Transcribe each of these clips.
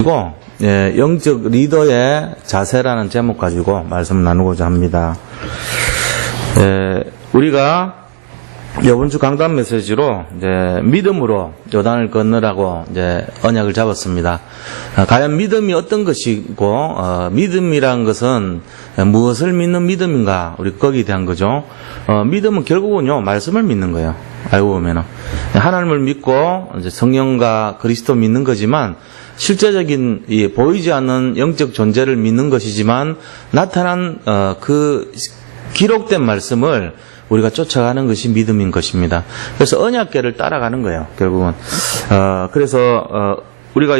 그리고 영적 리더의 자세라는 제목 가지고 말씀 나누고자 합니다. 우리가 이번 주 강단 메시지로 이제 믿음으로 요단을 건너라고 이제 언약을 잡았습니다. 과연 믿음이 어떤 것이고 믿음이란 것은 무엇을 믿는 믿음인가? 우리 거기에 대한 거죠. 믿음은 결국은요 말씀을 믿는 거예요. 알고 보면은 하나님을 믿고 이제 성령과 그리스도 믿는 거지만 실제적인 보이지 않는 영적 존재를 믿는 것이지만 나타난 그 기록된 말씀을 우리가 쫓아가는 것이 믿음인 것입니다. 그래서 언약궤를 따라가는 거예요. 결국은 그래서 우리가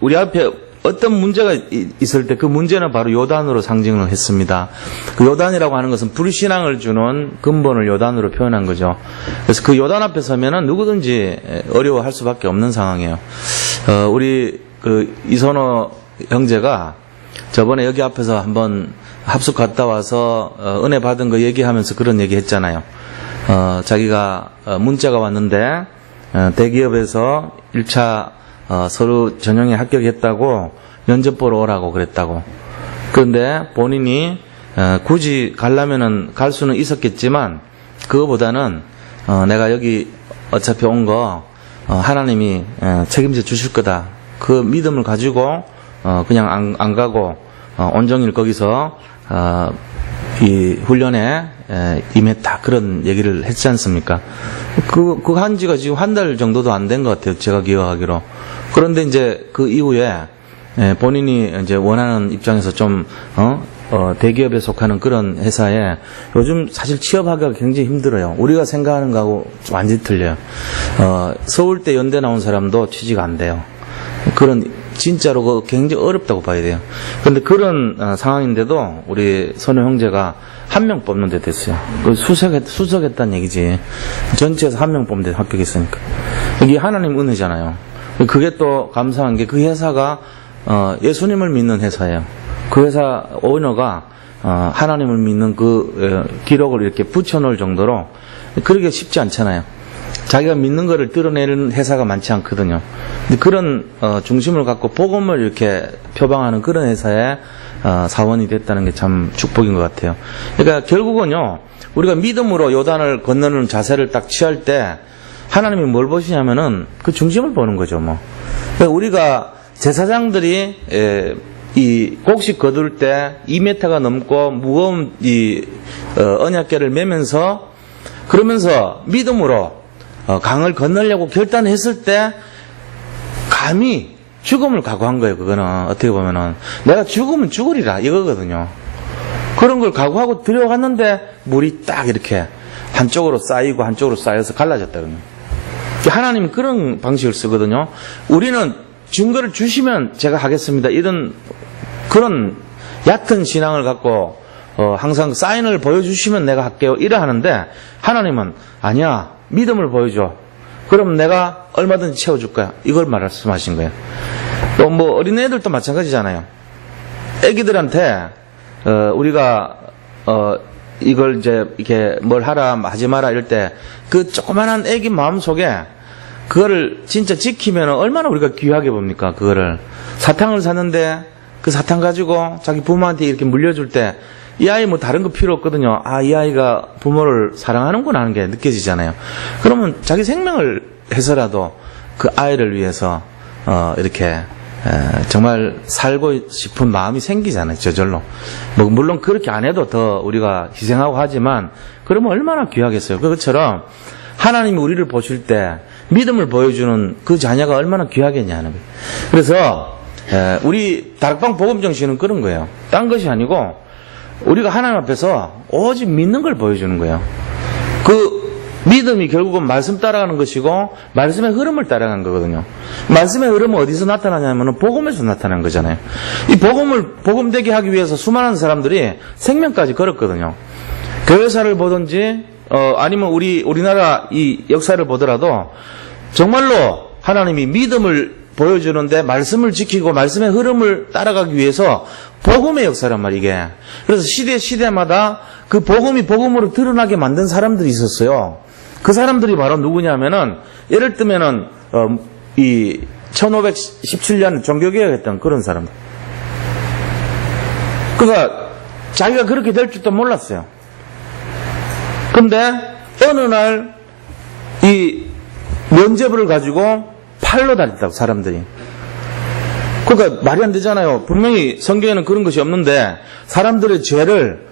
우리 앞에 어떤 문제가 있을 때 그 문제는 바로 요단으로 상징을 했습니다. 그 요단이라고 하는 것은 불신앙을 주는 근본을 요단으로 표현한 거죠. 그래서 그 요단 앞에 서면은 누구든지 어려워할 수밖에 없는 상황이에요. 우리 그 이선호 형제가 저번에 여기 앞에서 한번 합숙 갔다 와서 은혜 받은 거 얘기하면서 그런 얘기 했잖아요. 자기가 문자가 왔는데 대기업에서 1차 서류 전형에 합격했다고 면접 보러 오라고 그랬다고. 그런데 본인이 굳이 가려면은 갈 수는 있었겠지만 그거보다는 내가 여기 어차피 온 거 하나님이 책임져 주실 거다. 그 믿음을 가지고 그냥 안 가고 온종일 거기서 이 훈련에 임했다. 그런 얘기를 했지 않습니까? 그 한 지가 지금 한 달 정도도 안 된 것 같아요. 제가 기억하기로. 그런데 이제 그 이후에 본인이 이제 원하는 입장에서 좀 대기업에 속하는 그런 회사에 요즘 사실 취업하기가 굉장히 힘들어요. 우리가 생각하는 거하고 완전히 틀려요. 서울대 연대 나온 사람도 취직 안 돼요. 그런 진짜로 그 굉장히 어렵다고 봐야 돼요. 그런데 그런 상황인데도 우리 선우 형제가 한 명 뽑는 데 됐어요. 수석했다는 얘기지. 전체에서 한 명 뽑는 데 합격했으니까. 이게 하나님 은혜잖아요. 그게 또 감사한 게 그 회사가 예수님을 믿는 회사예요. 그 회사 오너가 하나님을 믿는 그 기록을 이렇게 붙여놓을 정도로 그러기가 쉽지 않잖아요. 자기가 믿는 거를 드러내는 회사가 많지 않거든요. 근데 그런 중심을 갖고 복음을 이렇게 표방하는 그런 회사에 사원이 됐다는 게 참 축복인 것 같아요. 그러니까 결국은요 우리가 믿음으로 요단을 건너는 자세를 딱 취할 때 하나님이 뭘 보시냐면은 그 중심을 보는 거죠. 뭐 그러니까 우리가 제사장들이 이 곡식 거둘 때 2m가 넘고 무거운 이 언약궤를 메면서 그러면서 믿음으로 강을 건너려고 결단했을 때 감히 죽음을 각오한 거예요. 그거는 어떻게 보면은 내가 죽으면 죽으리라 이거거든요. 그런 걸 각오하고 들어갔는데 물이 딱 이렇게 한쪽으로 쌓이고 한쪽으로 쌓여서 갈라졌다거든요. 하나님은 그런 방식을 쓰거든요. 우리는 증거를 주시면 제가 하겠습니다. 이런 그런 얕은 신앙을 갖고 항상 사인을 보여주시면 내가 할게요. 이래 하는데 하나님은 아니야. 믿음을 보여줘. 그럼 내가 얼마든지 채워줄 거야. 이걸 말씀하신 거예요. 또 뭐 어린애들도 마찬가지잖아요. 애기들한테 우리가 이걸 이제 이렇게 뭘 하라 하지 마라 이럴 때 그 조그만한 애기 마음 속에 그거를 진짜 지키면 얼마나 우리가 귀하게 봅니까? 그거를 사탕을 샀는데 그 사탕 가지고 자기 부모한테 이렇게 물려줄 때 이 아이 뭐 다른 거 필요 없거든요. 아, 이 아이가 부모를 사랑하는구나 하는 게 느껴지잖아요. 그러면 자기 생명을 해서라도 그 아이를 위해서 이렇게 정말 살고 싶은 마음이 생기잖아요. 저절로. 뭐 물론 그렇게 안 해도 더 우리가 희생하고 하지만 그러면 얼마나 귀하겠어요. 그것처럼 하나님이 우리를 보실 때 믿음을 보여주는 그 자녀가 얼마나 귀하겠냐는 거예요. 그래서 우리 다락방 복음 정신은 그런 거예요. 딴 것이 아니고 우리가 하나님 앞에서 오직 믿는 걸 보여주는 거예요. 그 믿음이 결국은 말씀 따라가는 것이고 말씀의 흐름을 따라가는 거거든요. 말씀의 흐름은 어디서 나타나냐면 복음에서 나타나는 거잖아요. 이 복음을 복음되게 하기 위해서 수많은 사람들이 생명까지 걸었거든요. 교회사를 보든지 아니면 우리나라 이 역사를 보더라도 정말로 하나님이 믿음을 보여주는데 말씀을 지키고 말씀의 흐름을 따라가기 위해서 복음의 역사란 말이에요. 이게. 그래서 시대마다 그 복음이 복음으로 드러나게 만든 사람들이 있었어요. 그 사람들이 바로 누구냐면은 예를 들면은 이 1517년 종교개혁했던 그런 사람. 그러니까 자기가 그렇게 될 줄도 몰랐어요. 근데 어느 날 이 면죄부를 가지고 팔로 다녔다고, 사람들이. 그러니까 말이 안 되잖아요. 분명히 성경에는 그런 것이 없는데 사람들의 죄를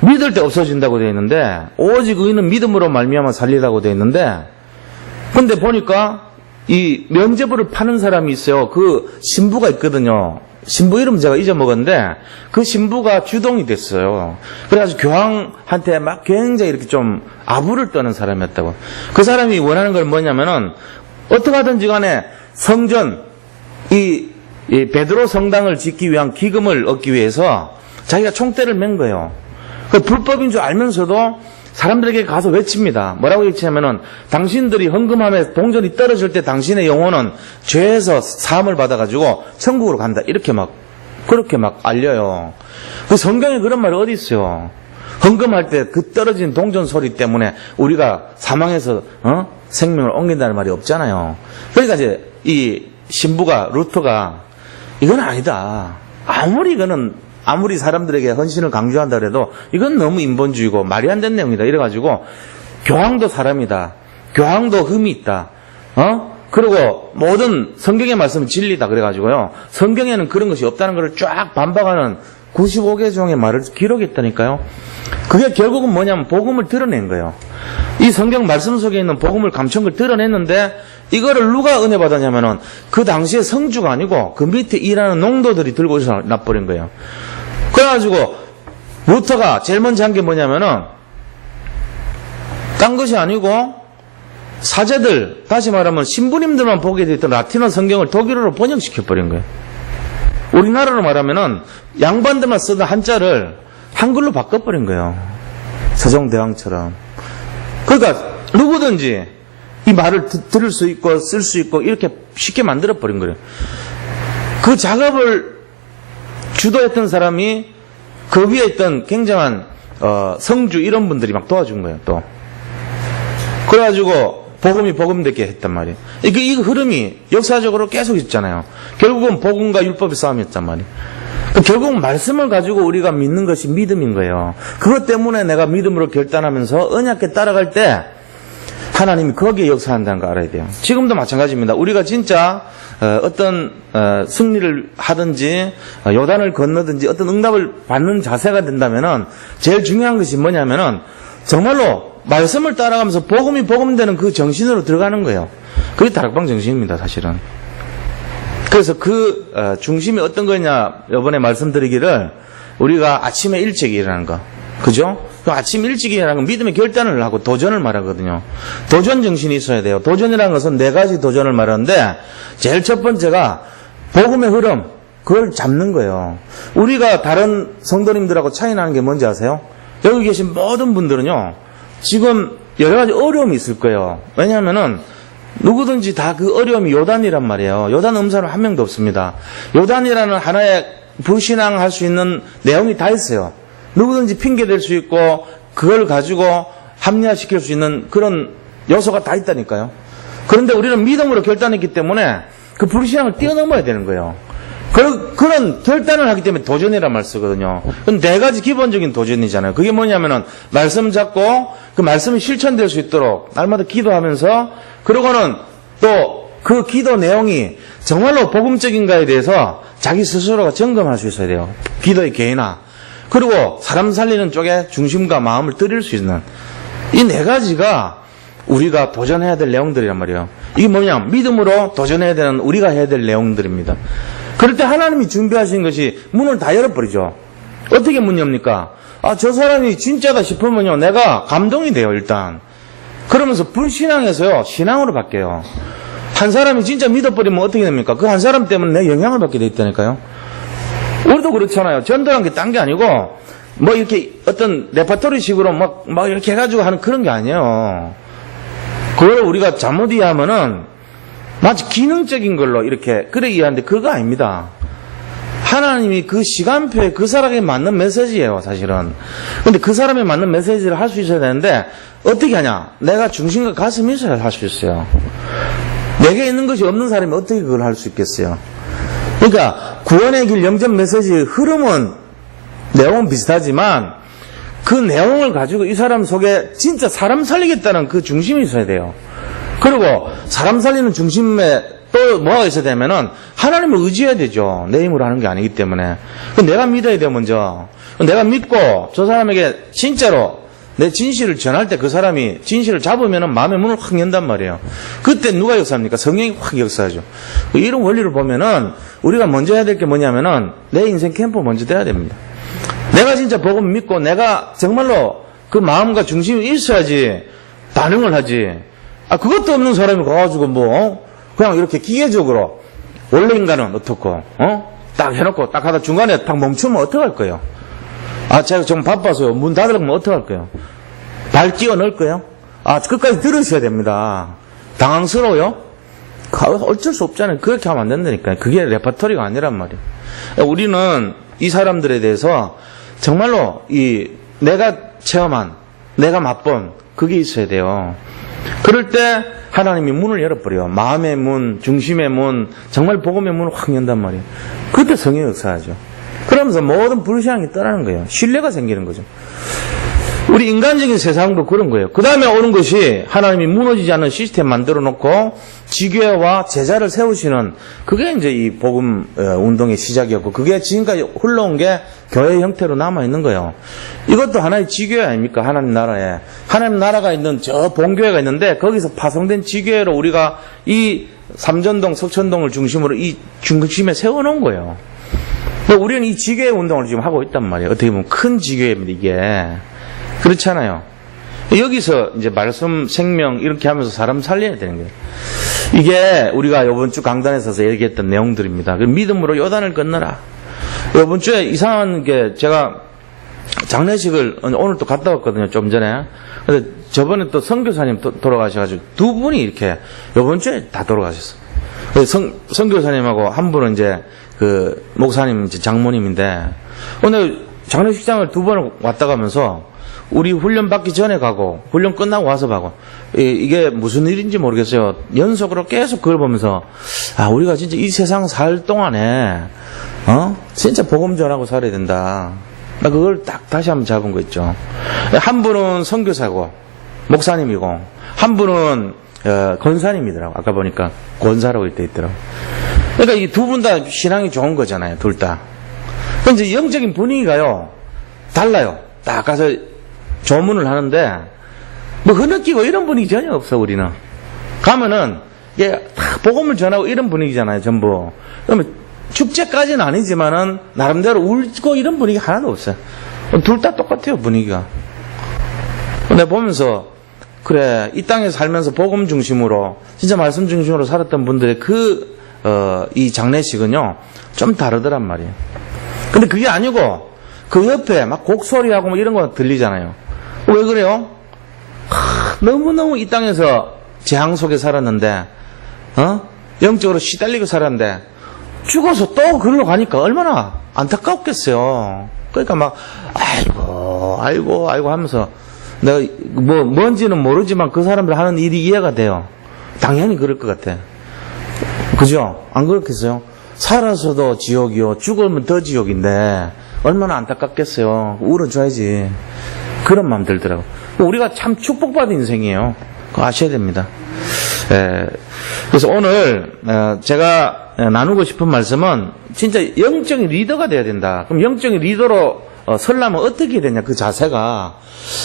믿을 때 없어진다고 되어 있는데 오직 의인은 믿음으로 말미암아 살리라고 되어 있는데, 근데 보니까 이 면죄부를 파는 사람이 있어요. 그 신부가 있거든요. 신부 이름 제가 잊어먹었는데 그 신부가 주동이 됐어요. 그래가지고 교황한테 막 굉장히 이렇게 좀 아부를 떠는 사람이었다고. 그 사람이 원하는 걸 뭐냐면은 어떻게 하든지 간에 성전, 이 베드로 성당을 짓기 위한 기금을 얻기 위해서 자기가 총대를 맨 거예요. 그 불법인 줄 알면서도 사람들에게 가서 외칩니다. 뭐라고 외치냐면은 당신들이 헌금함에 동전이 떨어질 때 당신의 영혼은 죄에서 사함을 받아가지고 천국으로 간다. 이렇게 막 그렇게 막 알려요. 그 성경에 그런 말이 어디 있어요? 헌금할 때 그 떨어진 동전 소리 때문에 우리가 사망해서 생명을 옮긴다는 말이 없잖아요. 그러니까 이제 이 신부가 루터가 이건 아니다. 아무리 사람들에게 헌신을 강조한다 그래도 이건 너무 인본주의고 말이 안 되는 내용이다. 이래가지고 교황도 사람이다. 교황도 흠이 있다. 그리고 모든 성경의 말씀은 진리다. 그래가지고요. 성경에는 그런 것이 없다는 것을 쫙 반박하는 95개 종의 말을 기록했다니까요. 그게 결국은 뭐냐면 복음을 드러낸 거예요. 이 성경 말씀 속에 있는 복음을 감춘 걸 드러냈는데 이거를 누가 은혜 받았냐면은 그 당시에 성주가 아니고 그 밑에 일하는 농도들이 들고 있어 놔버린 거예요. 그래가지고 루터가 제일 먼저 한 게 뭐냐면은 딴 것이 아니고 사제들, 다시 말하면 신부님들만 보게 됐던 라틴어 성경을 독일어로 번역시켜버린 거예요. 우리나라로 말하면은 양반들만 쓰던 한자를 한글로 바꿔버린 거예요. 세종대왕처럼. 그러니까 누구든지 이 말을 들을 수 있고 쓸 수 있고 이렇게 쉽게 만들어버린 거예요. 그 작업을 주도했던 사람이 그 위에 있던 굉장한 성주 이런 분들이 막 도와준 거예요. 또 그래가지고 복음이 복음되게 했단 말이에요. 이 흐름이 역사적으로 계속 있잖아요. 결국은 복음과 율법의 싸움이었단 말이에요. 결국 말씀을 가지고 우리가 믿는 것이 믿음인 거예요. 그것 때문에 내가 믿음으로 결단하면서 언약에 따라갈 때 하나님이 거기에 역사한다는 거 알아야 돼요. 지금도 마찬가지입니다. 우리가 진짜 어떤 승리를 하든지 요단을 건너든지 어떤 응답을 받는 자세가 된다면은 제일 중요한 것이 뭐냐면은 정말로 말씀을 따라가면서 복음이 복음되는 그 정신으로 들어가는 거예요. 그게 다락방 정신입니다, 사실은. 그래서 그 중심이 어떤 거냐 이번에 말씀드리기를 우리가 아침에 일찍 일어나는 거, 그죠? 아침 일찍 일어나는 건 믿음의 결단을 하고 도전을 말하거든요. 도전 정신이 있어야 돼요. 도전이라는 것은 4가지 도전을 말하는데 제일 첫 번째가 복음의 흐름, 그걸 잡는 거예요. 우리가 다른 성도님들하고 차이 나는 게 뭔지 아세요? 여기 계신 모든 분들은요, 지금 여러 가지 어려움이 있을 거예요. 왜냐하면은 누구든지 다 그 어려움이 요단이란 말이에요. 요단 음사는 한 명도 없습니다. 요단이라는 하나의 불신앙할 수 있는 내용이 다 있어요. 누구든지 핑계 댈 수 있고 그걸 가지고 합리화시킬 수 있는 그런 요소가 다 있다니까요. 그런데 우리는 믿음으로 결단했기 때문에 그 불신앙을 뛰어넘어야 되는 거예요. 그런 결단을 하기 때문에 도전이란 말 쓰거든요. 그건 4가지 기본적인 도전이잖아요. 그게 뭐냐면은 말씀 잡고 그 말씀이 실천될 수 있도록 날마다 기도하면서, 그러고는 또 그 기도 내용이 정말로 복음적인가에 대해서 자기 스스로가 점검할 수 있어야 돼요. 기도의 개인화. 그리고 사람 살리는 쪽에 중심과 마음을 들일 수 있는 이 4가지가 우리가 도전해야 될 내용들이란 말이에요. 이게 뭐냐? 믿음으로 도전해야 되는 우리가 해야 될 내용들입니다. 그럴 때 하나님이 준비하신 것이 문을 다 열어버리죠. 어떻게 문 엽니까? 저 사람이 진짜다 싶으면요, 내가 감동이 돼요, 일단. 그러면서 불신앙에서요, 신앙으로 바뀌어요. 한 사람이 진짜 믿어버리면 어떻게 됩니까? 그 한 사람 때문에 내 영향을 받게 돼 있다니까요. 우리도 그렇잖아요. 전도란 게 딴 게 아니고, 뭐 이렇게 어떤 레파토리 식으로 막 이렇게 해가지고 하는 그런 게 아니에요. 그걸 우리가 잘못 이해하면은, 마치 기능적인 걸로 이렇게 그래 이해하는데 그거 아닙니다. 하나님이 그 시간표에 그 사람에 맞는 메시지예요, 사실은. 근데 그 사람에 맞는 메시지를 할 수 있어야 되는데 어떻게 하냐? 내가 중심과 가슴이 있어야 할 수 있어요. 내게 있는 것이 없는 사람이 어떻게 그걸 할 수 있겠어요? 그러니까 구원의 길 영접 메시지의 흐름은 내용은 비슷하지만 그 내용을 가지고 이 사람 속에 진짜 사람 살리겠다는 그 중심이 있어야 돼요. 그리고 사람 살리는 중심에 또 뭐가 있어야 되면은 하나님을 의지해야 되죠. 내 힘으로 하는 게 아니기 때문에. 내가 믿어야 돼요, 먼저. 내가 믿고 저 사람에게 진짜로 내 진실을 전할 때 그 사람이 진실을 잡으면은 마음의 문을 확 연단 말이에요. 그때 누가 역사합니까? 성령이 확 역사하죠. 이런 원리를 보면은 우리가 먼저 해야 될 게 뭐냐면은 내 인생 캠프 먼저 돼야 됩니다. 내가 진짜 복음 믿고 내가 정말로 그 마음과 중심이 있어야지 반응을 하지. 그것도 없는 사람이 가가지고 그냥 이렇게 기계적으로 원래 인간은 어떻고 딱 해놓고 딱 하다 중간에 딱 멈추면 어떡할 거예요? 제가 좀 바빠서요. 문 닫으면 어떡할 거예요? 발 끼워 넣을 거예요? 끝까지 들으셔야 됩니다. 당황스러워요? 어쩔 수 없잖아요. 그렇게 하면 안 된다니까요. 그게 레퍼토리가 아니란 말이에요. 우리는 이 사람들에 대해서 정말로 내가 체험한, 내가 맛본 그게 있어야 돼요. 그럴 때 하나님이 문을 열어버려요. 마음의 문, 중심의 문, 정말 복음의 문을 확 연단 말이에요. 그때 성령이 역사하죠. 그러면서 모든 불신앙이 떠나는 거예요. 신뢰가 생기는 거죠. 우리 인간적인 세상도 그런 거예요. 그 다음에 오는 것이 하나님이 무너지지 않는 시스템 만들어 놓고 지교회와 제자를 세우시는 그게 이제 이 복음 운동의 시작이었고 그게 지금까지 흘러온 게 교회 형태로 남아있는 거예요. 이것도 하나의 지교회 아닙니까? 하나님 나라에. 하나님 나라가 있는 저 본교회가 있는데 거기서 파송된 지교회로 우리가 이 삼전동, 석천동을 중심으로 이 중심에 세워놓은 거예요. 우리는 이 지교회 운동을 지금 하고 있단 말이에요. 어떻게 보면 큰 지교회입니다, 이게. 그렇잖아요. 여기서 이제 말씀, 생명 이렇게 하면서 사람 살려야 되는 거예요. 이게 우리가 이번 주 강단에서 얘기했던 내용들입니다. 믿음으로 요단을 건너라. 이번 주에 이상한 게 제가 장례식을 오늘 또 갔다 왔거든요, 좀 전에. 근데 저번에 또 선교사님 돌아가셔가지고 두 분이 이렇게 이번 주에 다 돌아가셨어요. 선교사님하고 한 분은 이제 그 목사님, 장모님인데 오늘 장례식장을 두 번을 왔다 가면서 우리 훈련 받기 전에 가고 훈련 끝나고 와서 가고 이게 무슨 일인지 모르겠어요. 연속으로 계속 그걸 보면서 우리가 진짜 이 세상 살 동안에 진짜 복음 전하고 살아야 된다. 그걸 딱 다시 한번 잡은 거 있죠. 한 분은 선교사고 목사님이고 한 분은 권사님이더라고. 아까 보니까 권사라고 이때 있더라고. 그러니까 이 두 분 다 신앙이 좋은 거잖아요. 둘 다. 근데 영적인 분위기가요 달라요. 딱 가서 조문을 하는데 흐느끼고 이런 분위기 전혀 없어. 우리는 가면은 이게 다 복음을 전하고 이런 분위기잖아요. 전부. 그러면 축제까지는 아니지만은 나름대로 울고 이런 분위기 하나도 없어요. 둘 다 똑같아요, 분위기가. 내가 보면서 그래, 이 땅에 살면서 복음 중심으로 진짜 말씀 중심으로 살았던 분들의 이 장례식은요 좀 다르더란 말이에요. 근데 그게 아니고 그 옆에 막 곡소리하고 뭐 이런 거 들리잖아요. 왜 그래요? 너무너무 이 땅에서 재앙 속에 살았는데 영적으로 시달리고 살았는데 죽어서 또 그걸로 가니까 얼마나 안타깝겠어요. 그러니까 막 아이고 하면서 내가 뭔지는 모르지만 그 사람들 하는 일이 이해가 돼요. 당연히 그럴 것 같아. 그죠? 안 그렇겠어요? 살아서도 지옥이요, 죽으면 더 지옥인데 얼마나 안타깝겠어요. 울어줘야지. 그런 마음 들더라고. 우리가 참 축복받은 인생이에요. 그거 아셔야 됩니다. 그래서 오늘 제가 나누고 싶은 말씀은 진짜 영적인 리더가 돼야 된다. 그럼 영적인 리더로 설려면 어떻게 해야 되냐, 그 자세가.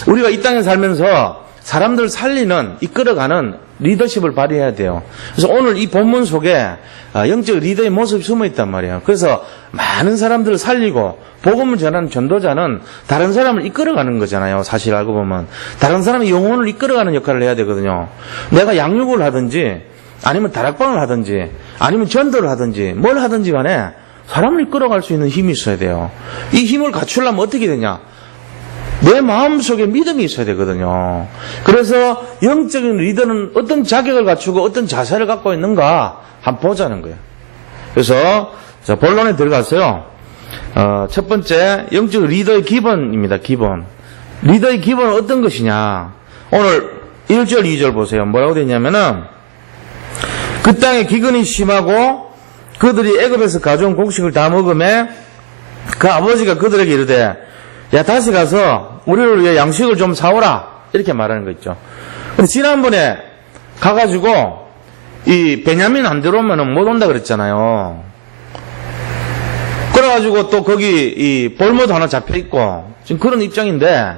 우리가 이 땅에 살면서 사람들 살리는, 이끌어가는 리더십을 발휘해야 돼요. 그래서 오늘 이 본문 속에 영적 리더의 모습이 숨어 있단 말이에요. 그래서 많은 사람들을 살리고 복음을 전하는 전도자는 다른 사람을 이끌어가는 거잖아요. 사실 알고 보면 다른 사람의 영혼을 이끌어가는 역할을 해야 되거든요. 내가 양육을 하든지 아니면 다락방을 하든지 아니면 전도를 하든지 뭘 하든지 간에 사람을 이끌어갈 수 있는 힘이 있어야 돼요. 이 힘을 갖추려면 어떻게 되냐? 내 마음속에 믿음이 있어야 되거든요. 그래서 영적인 리더는 어떤 자격을 갖추고 어떤 자세를 갖고 있는가 한번 보자는 거예요. 그래서 본론에 들어가서요. 첫 번째 영적 리더의 기본입니다. 기본. 리더의 기본은 어떤 것이냐. 오늘 1절 2절 보세요. 뭐라고 되냐면은 그 땅에 기근이 심하고 그들이 애굽에서 가져온 곡식을 다 먹음에 그 아버지가 그들에게 이르되 야 다시 가서 우리를 위해 양식을 좀 사오라 이렇게 말하는 거 있죠. 근데 지난번에 가가지고 이 베냐민 안 들어오면은 못 온다 그랬잖아요. 그래가지고 또 거기 이 볼모도 하나 잡혀 있고 지금 그런 입장인데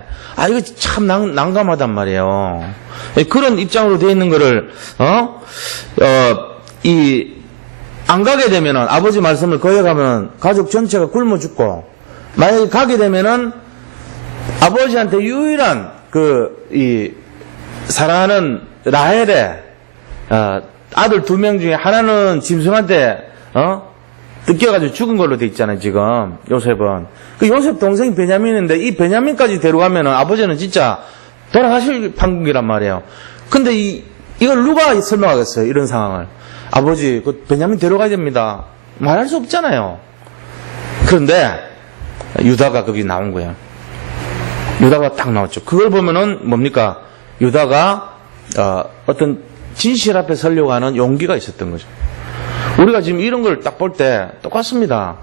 이거 참 난감하단 말이에요. 그런 입장으로 돼 있는 거를 안 가게 되면은 아버지 말씀을 거역하면 가족 전체가 굶어 죽고 만약에 가게 되면은 아버지한테 유일한 사랑하는 라헬의 아들 2명 중에 하나는 짐승한테 뜯겨가지고 죽은 걸로 돼 있잖아요. 지금 요셉은 그 요셉 동생이 베냐민인데 이 베냐민까지 데려가면은 아버지는 진짜 돌아가실 판국이란 말이에요. 근데 이걸 누가 설명하겠어요? 이런 상황을 아버지 그 베냐민 데려가야 됩니다 말할 수 없잖아요. 그런데 유다가 거기 나온 거예요. 유다가 딱 나왔죠. 그걸 보면은 뭡니까? 유다가 어떤 진실 앞에 서려고 하는 용기가 있었던 거죠. 우리가 지금 이런 걸 딱 볼 때 똑같습니다.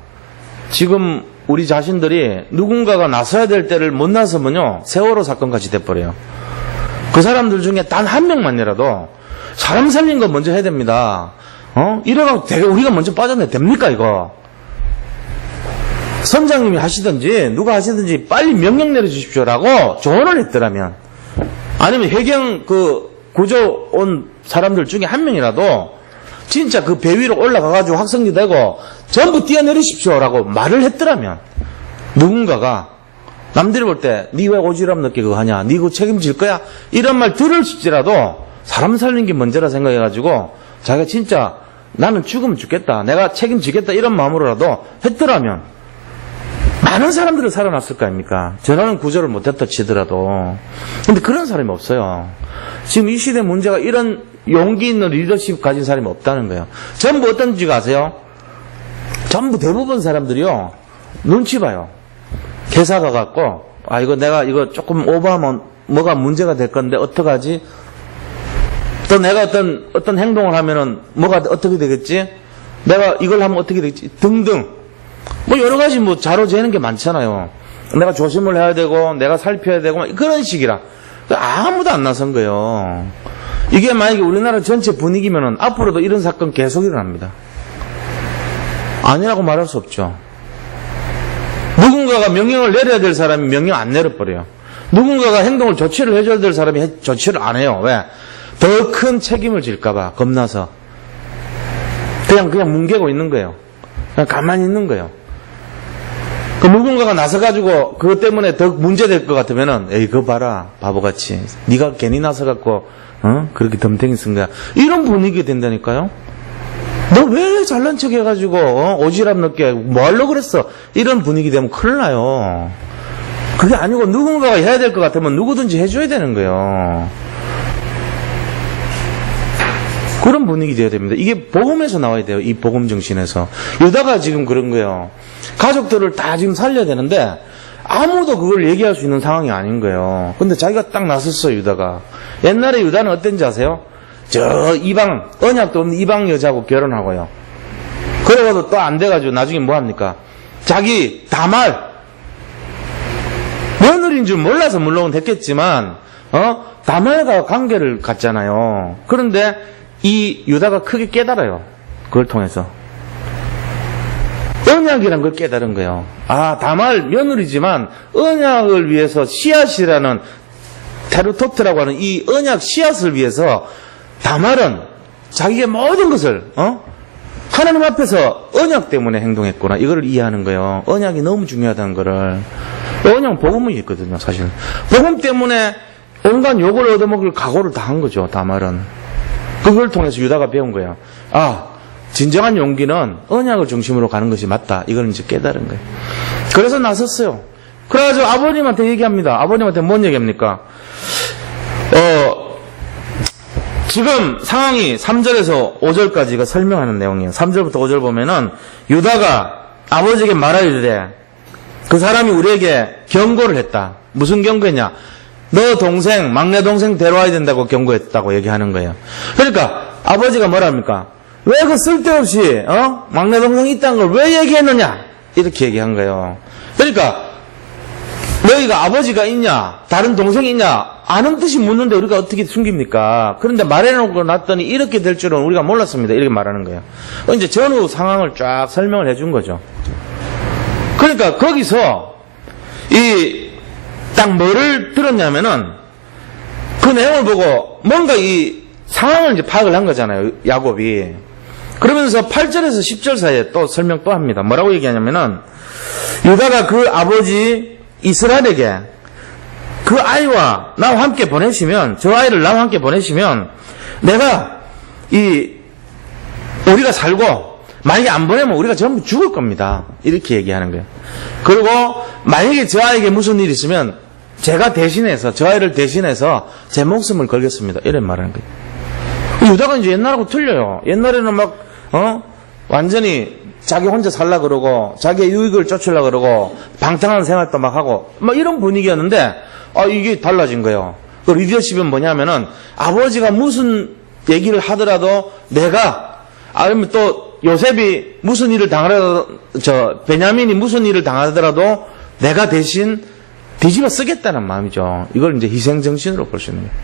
지금 우리 자신들이 누군가가 나서야 될 때를 못 나서면요 세월호 사건같이 돼버려요. 그 사람들 중에 단 한 명만이라도 사람 살린 거 먼저 해야 됩니다. 이래가지고 우리가 먼저 빠져내야 됩니까 이거? 선장님이 하시든지 누가 하시든지 빨리 명령 내려주십시오라고 조언을 했더라면, 아니면 해경 구조 온 사람들 중에 한 명이라도 진짜 그 배 위로 올라가가지고 확성기 되고 전부 뛰어내리십시오라고 말을 했더라면, 누군가가 남들이 볼 때 니 왜 오지랖 늦게 그거 하냐, 니 그거 책임질 거야, 이런 말 들을지라도 사람 살린 게 먼저라 생각해가지고 자기가 진짜 나는 죽으면 죽겠다, 내가 책임지겠다 이런 마음으로라도 했더라면 많은 사람들은 살아났을 거 아닙니까? 저라는 구조를 못했다 치더라도. 근데 그런 사람이 없어요. 지금 이 시대 문제가 이런 용기 있는 리더십 가진 사람이 없다는 거예요. 전부 어떤지 아세요? 전부 대부분 사람들이요 눈치 봐요. 회사 가갖고 이거 조금 오버하면 뭐가 문제가 될 건데 어떡하지? 또 내가 어떤 행동을 하면은 뭐가 어떻게 되겠지? 내가 이걸 하면 어떻게 되겠지? 등등. 여러 가지 자로 재는 게 많잖아요. 내가 조심을 해야 되고, 내가 살펴야 되고, 그런 식이라. 아무도 안 나선 거예요. 이게 만약에 우리나라 전체 분위기면은 앞으로도 이런 사건 계속 일어납니다. 아니라고 말할 수 없죠. 누군가가 명령을 내려야 될 사람이 명령 안 내려버려요. 누군가가 행동을 조치를 해줘야 될 사람이 조치를 안 해요. 왜? 더 큰 책임을 질까봐 겁나서 그냥 뭉개고 있는 거예요. 그냥 가만히 있는 거예요. 누군가가 나서가지고 그것 때문에 더 문제될 것 같으면은 에이 그거 봐라 바보같이 네가 괜히 나서갖고 그렇게 덤탱이 쓴 거야, 이런 분위기 된다니까요. 너 왜 잘난 척 해가지고 오지랖 넓게 뭐 하려고 그랬어, 이런 분위기 되면 큰일 나요. 그게 아니고 누군가가 해야 될 것 같으면 누구든지 해줘야 되는 거예요. 그런 분위기 돼야 됩니다. 이게 복음에서 나와야 돼요. 이 복음 정신에서. 유다가 지금 그런 거예요. 가족들을 다 지금 살려야 되는데 아무도 그걸 얘기할 수 있는 상황이 아닌 거예요. 근데 자기가 딱 나섰어요, 유다가. 옛날에 유다는 어땠는지 아세요? 저 이방, 언약도 없는 이방 여자하고 결혼하고요. 그래가지고 또 안 돼가지고 나중에 뭐 합니까? 자기 다말 며느리인 줄 몰라서 물론 됐겠지만 다말과 관계를 갖잖아요. 그런데 이 유다가 크게 깨달아요. 그걸 통해서 언약이란 걸 깨달은 거예요. 다말 며느리지만 언약을 위해서 씨앗이라는 테르토트라고 하는 이 언약 씨앗을 위해서 다말은 자기의 모든 것을 하나님 앞에서 언약 때문에 행동했구나, 이걸 이해하는 거예요. 언약이 너무 중요하다는 거를. 언약은 복음이 있거든요, 사실. 복음 때문에 온갖 욕을 얻어먹을 각오를 다 한 거죠, 다말은. 그걸 통해서 유다가 배운 거예요. 진정한 용기는 언약을 중심으로 가는 것이 맞다, 이걸 이제 깨달은 거예요. 그래서 나섰어요. 그래가지고 아버님한테 얘기합니다. 아버님한테 뭔 얘기합니까? 지금 상황이 3절에서 5절까지가 설명하는 내용이에요. 3절부터 5절 보면은 유다가 아버지에게 말하기를 그 사람이 우리에게 경고를 했다. 무슨 경고했냐? 너 동생, 막내 동생 데려와야 된다고 경고했다고 얘기하는 거예요. 그러니까 아버지가 뭐랍니까? 왜 그 쓸데없이, 막내 동생이 있다는 걸 왜 얘기했느냐? 이렇게 얘기한 거예요. 그러니까, 너희가 아버지가 있냐? 다른 동생이 있냐? 아는 듯이 묻는데 우리가 어떻게 숨깁니까? 그런데 말해놓고 났더니 이렇게 될 줄은 우리가 몰랐습니다. 이렇게 말하는 거예요. 이제 전후 상황을 쫙 설명을 해준 거죠. 그러니까 거기서 딱 뭐를 들었냐면은 그 내용을 보고 뭔가 이 상황을 이제 파악을 한 거잖아요. 야곱이. 그러면서 8절에서 10절 사이에 또 설명 또 합니다. 뭐라고 얘기하냐면은 유다가 그 아버지 이스라엘에게 그 아이와 나와 함께 보내시면, 저 아이를 나와 함께 보내시면 내가 우리가 살고 만약에 안 보내면 우리가 전부 죽을 겁니다. 이렇게 얘기하는 거예요. 그리고 만약에 저 아이에게 무슨 일이 있으면 제가 대신해서, 저 아이를 대신해서 제 목숨을 걸겠습니다. 이런 말하는 거예요. 유다가 이제 옛날하고 틀려요. 옛날에는 완전히 자기 혼자 살라 그러고, 자기의 유익을 쫓으려 그러고, 방탕한 생활도 막 하고, 이런 분위기였는데, 이게 달라진 거예요. 그 리더십은 뭐냐면은, 아버지가 무슨 얘기를 하더라도 내가, 아니면 또 요셉이 무슨 일을 당하더라도, 베냐민이 무슨 일을 당하더라도 내가 대신 뒤집어 쓰겠다는 마음이죠. 이걸 이제 희생정신으로 볼 수 있는 거예요.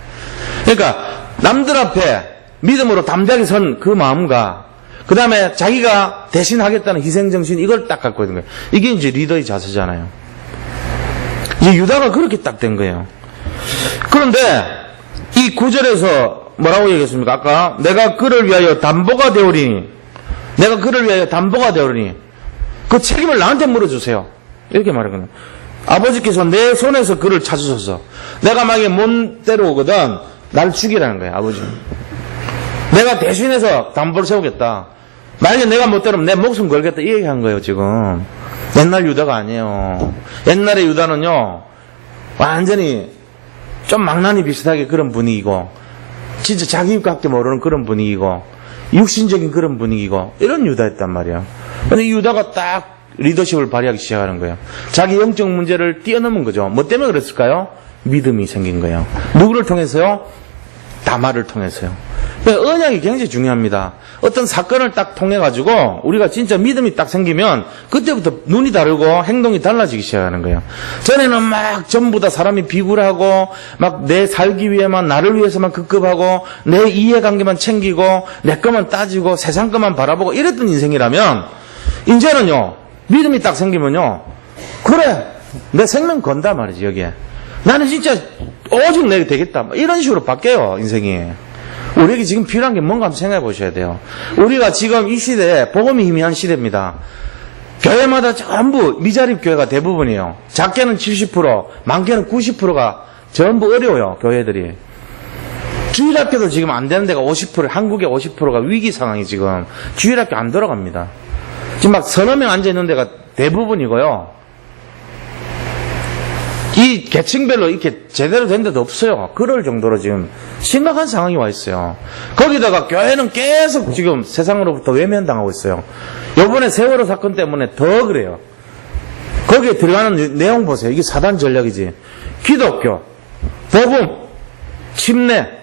그러니까, 남들 앞에 믿음으로 담대하게 선 그 마음과, 그 다음에 자기가 대신하겠다는 희생정신, 이걸 딱 갖고 있는 거예요. 이게 이제 리더의 자세잖아요. 이제 유다가 그렇게 딱 된 거예요. 그런데 이 9절에서 뭐라고 얘기했습니까? 아까 내가 그를 위하여 담보가 되오리니, 내가 그를 위하여 담보가 되오리니 그 책임을 나한테 물어주세요. 이렇게 말하거든요. 아버지께서 내 손에서 그를 찾으소서. 내가 만약에 못 데려오거든 날 죽이라는 거예요. 아버지는. 내가 대신해서 담보를 세우겠다. 만약에 내가 못 데려오면 내 목숨 걸겠다. 이 얘기한 거예요. 지금 옛날 유다가 아니에요. 옛날의 유다는요 완전히 좀 망나니 비슷하게 그런 분위기고, 진짜 자기 입밖에 모르는 그런 분위기고, 육신적인 그런 분위기고, 이런 유다였단 말이에요. 근데 이 유다가 딱 리더십을 발휘하기 시작하는 거예요. 자기 영적 문제를 뛰어넘은 거죠. 뭐 때문에 그랬을까요? 믿음이 생긴 거예요. 누구를 통해서요? 다말을 통해서요. 그러니까 언약이 굉장히 중요합니다. 어떤 사건을 딱 통해가지고 우리가 진짜 믿음이 딱 생기면 그때부터 눈이 다르고 행동이 달라지기 시작하는 거예요. 전에는 막 전부 다 사람이 비굴하고 막 내 살기 위해만, 나를 위해서만 급급하고 내 이해관계만 챙기고 내 것만 따지고 세상 것만 바라보고 이랬던 인생이라면, 이제는요 믿음이 딱 생기면요, 그래 내 생명 건다 말이지. 여기에 나는 진짜 오직 내게 되겠다, 이런 식으로 바뀌어요 인생이. 우리에게 지금 필요한 게 뭔가 한번 생각해 보셔야 돼요. 우리가 지금 이 시대에 복음이 희미한 시대입니다. 교회마다 전부 미자립 교회가 대부분이에요. 작게는 70%, 많게는 90%가 전부 어려워요. 교회들이. 주일학교도 지금 안 되는 데가 50%, 한국의 50%가 위기 상황이 지금 주일학교 안 들어갑니다. 지금 막 서너 명 앉아 있는 데가 대부분이고요. 이 계층별로 이렇게 제대로 된 데도 없어요. 그럴 정도로 지금 심각한 상황이 와 있어요. 거기다가 교회는 계속 지금 세상으로부터 외면당하고 있어요. 요번에 세월호 사건 때문에 더 그래요. 거기에 들어가는 내용 보세요. 이게 사단 전략이지. 기독교, 복음,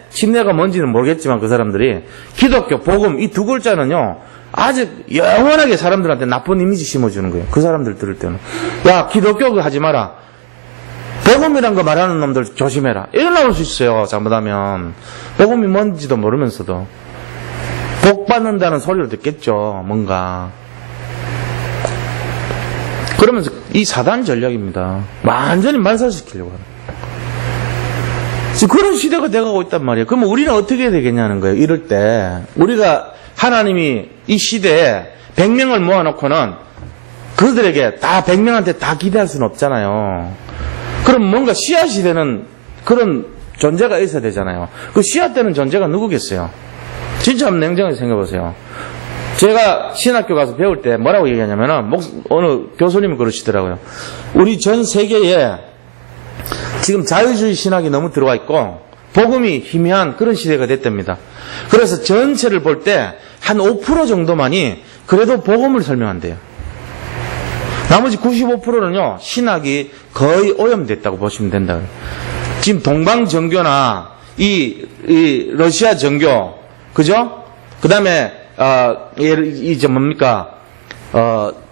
침례가 뭔지는 모르겠지만 그 사람들이 기독교, 복음 이 두 글자는요 아주 영원하게 사람들한테 나쁜 이미지 심어주는 거예요. 그 사람들 들을 때는 야 기독교 하지 마라, 복음이란 거 말하는 놈들 조심해라, 이런 나올 수 있어요. 잘못하면 복음이 뭔지도 모르면서도 복 받는다는 소리를 듣겠죠. 뭔가 그러면서 이 사단 전략입니다. 완전히 말살시키려고 하는, 지금 그런 시대가 돼가고 있단 말이에요. 그러면 우리는 어떻게 해야 되겠냐는 거예요. 이럴 때 우리가 하나님이 이 시대에 100명을 모아놓고는 그들에게 다 100명한테 다 기대할 수는 없잖아요. 그럼 뭔가 씨앗이 되는 그런 존재가 있어야 되잖아요. 그 씨앗 되는 존재가 누구겠어요? 진짜 한번 냉정하게 생각해보세요. 제가 신학교 가서 배울 때 뭐라고 얘기하냐면은 어느 교수님이 그러시더라고요. 우리 전 세계에 지금 자유주의 신학이 너무 들어와 있고 복음이 희미한 그런 시대가 됐답니다. 그래서 전체를 볼 때 한 5% 정도만이 그래도 복음을 설명한대요. 나머지 95%는요 신학이 거의 오염됐다고 보시면 된다. 지금 동방 정교나 이 러시아 정교, 그죠? 그 다음에, 이제 뭡니까,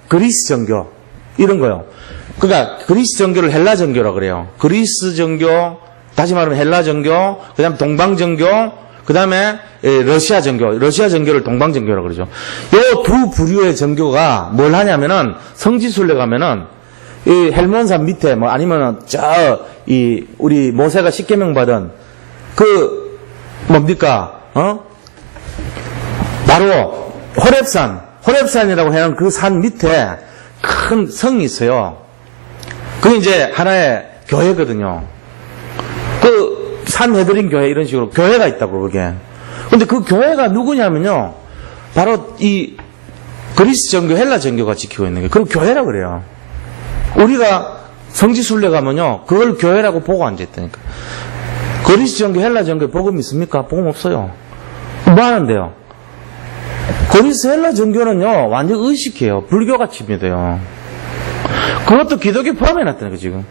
그리스 정교. 이런 거요. 그러니까, 그리스 정교를 헬라 정교라고 그래요. 그리스 정교, 다시 말하면 헬라 정교, 그 다음에 동방 정교, 그 다음에 러시아 정교, 러시아 정교를 동방 정교라고 그러죠. 요 두 부류의 정교가 뭘 하냐면은, 성지순례 가면은, 이 헬몬산 밑에, 뭐 아니면은, 우리 모세가 십계명 받은, 뭡니까, 바로, 호렙산이라고 하는 그 산 밑에 큰 성이 있어요. 그게 이제 하나의 교회거든요. 산해드린 교회 이런 식으로 교회가 있다고 그게. 근데 그 교회가 누구냐면요. 바로 이 그리스 정교, 헬라 정교가 지키고 있는 게 그걸 교회라고 그래요. 우리가 성지순례 가면요. 그걸 교회라고 보고 앉아있다니까. 그리스 정교, 헬라 정교 복음 있습니까? 복음 없어요. 뭐 하는데요? 그리스 헬라 정교는요. 완전 의식해요. 불교같이 믿어요. 그것도 기독교 포함해놨다니까 지금.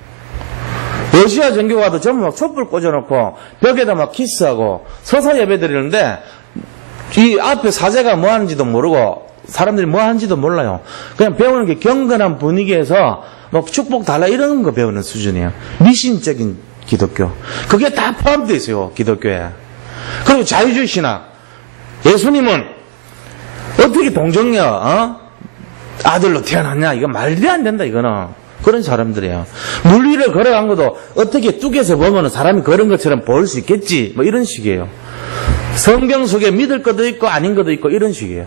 러시아 정교가도 전부 막 촛불 꽂아놓고 벽에다 막 키스하고 서서 예배 드리는데 이 앞에 사제가 뭐 하는지도 모르고 사람들이 뭐 하는지도 몰라요. 그냥 배우는 게 경건한 분위기에서 막 축복 달라 이런 거 배우는 수준이에요. 미신적인 기독교. 그게 다 포함되어 있어요. 기독교에. 그리고 자유주의 신학. 예수님은 어떻게 동정녀 아들로 태어났냐. 이거 말도 안 된다 이거는. 그런 사람들이에요. 물 위를 걸어간 것도 어떻게 뚝에서 보면 사람이 걸은 것처럼 보일 수 있겠지. 뭐 이런 식이에요. 성경 속에 믿을 것도 있고 아닌 것도 있고 이런 식이에요.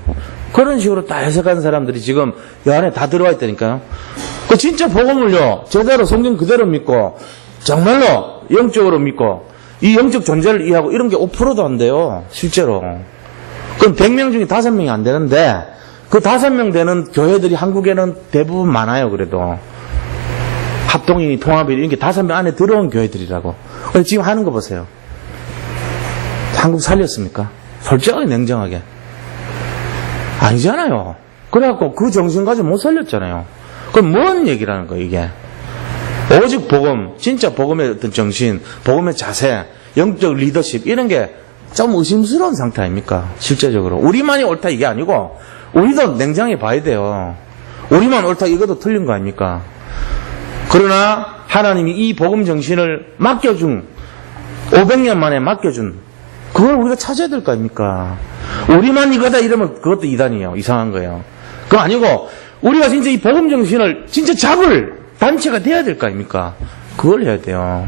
그런 식으로 다 해석한 사람들이 지금 이 안에 다 들어와 있다니까요. 그 진짜 복음을요. 제대로 성경 그대로 믿고 정말로 영적으로 믿고 이 영적 존재를 이해하고 이런 게 5%도 안 돼요. 실제로. 그럼 100명 중에 5명이 안 되는데 그 5명 되는 교회들이 한국에는 대부분 많아요. 그래도. 합동이, 통합이, 이런 게 5명 안에 들어온 교회들이라고. 근데 지금 하는 거 보세요. 한국 살렸습니까? 솔직하게, 냉정하게. 아니잖아요. 그래갖고 그 정신 가지고 못 살렸잖아요. 그럼 뭔 얘기라는 거예요, 이게? 오직 복음, 진짜 복음의 어떤 정신, 복음의 자세, 영적 리더십, 이런 게 좀 의심스러운 상태 아닙니까? 실제적으로. 우리만이 옳다, 이게 아니고, 우리도 냉정히 봐야 돼요. 우리만 옳다, 이것도 틀린 거 아닙니까? 그러나 하나님이 이 복음 정신을 맡겨준 500년 만에 맡겨준 그걸 우리가 찾아야 될 거 아닙니까? 우리만 이거다 이러면 그것도 이단이에요. 이상한 거예요. 그거 아니고 우리가 진짜 이 복음 정신을 진짜 잡을 단체가 돼야 될 거 아닙니까? 그걸 해야 돼요.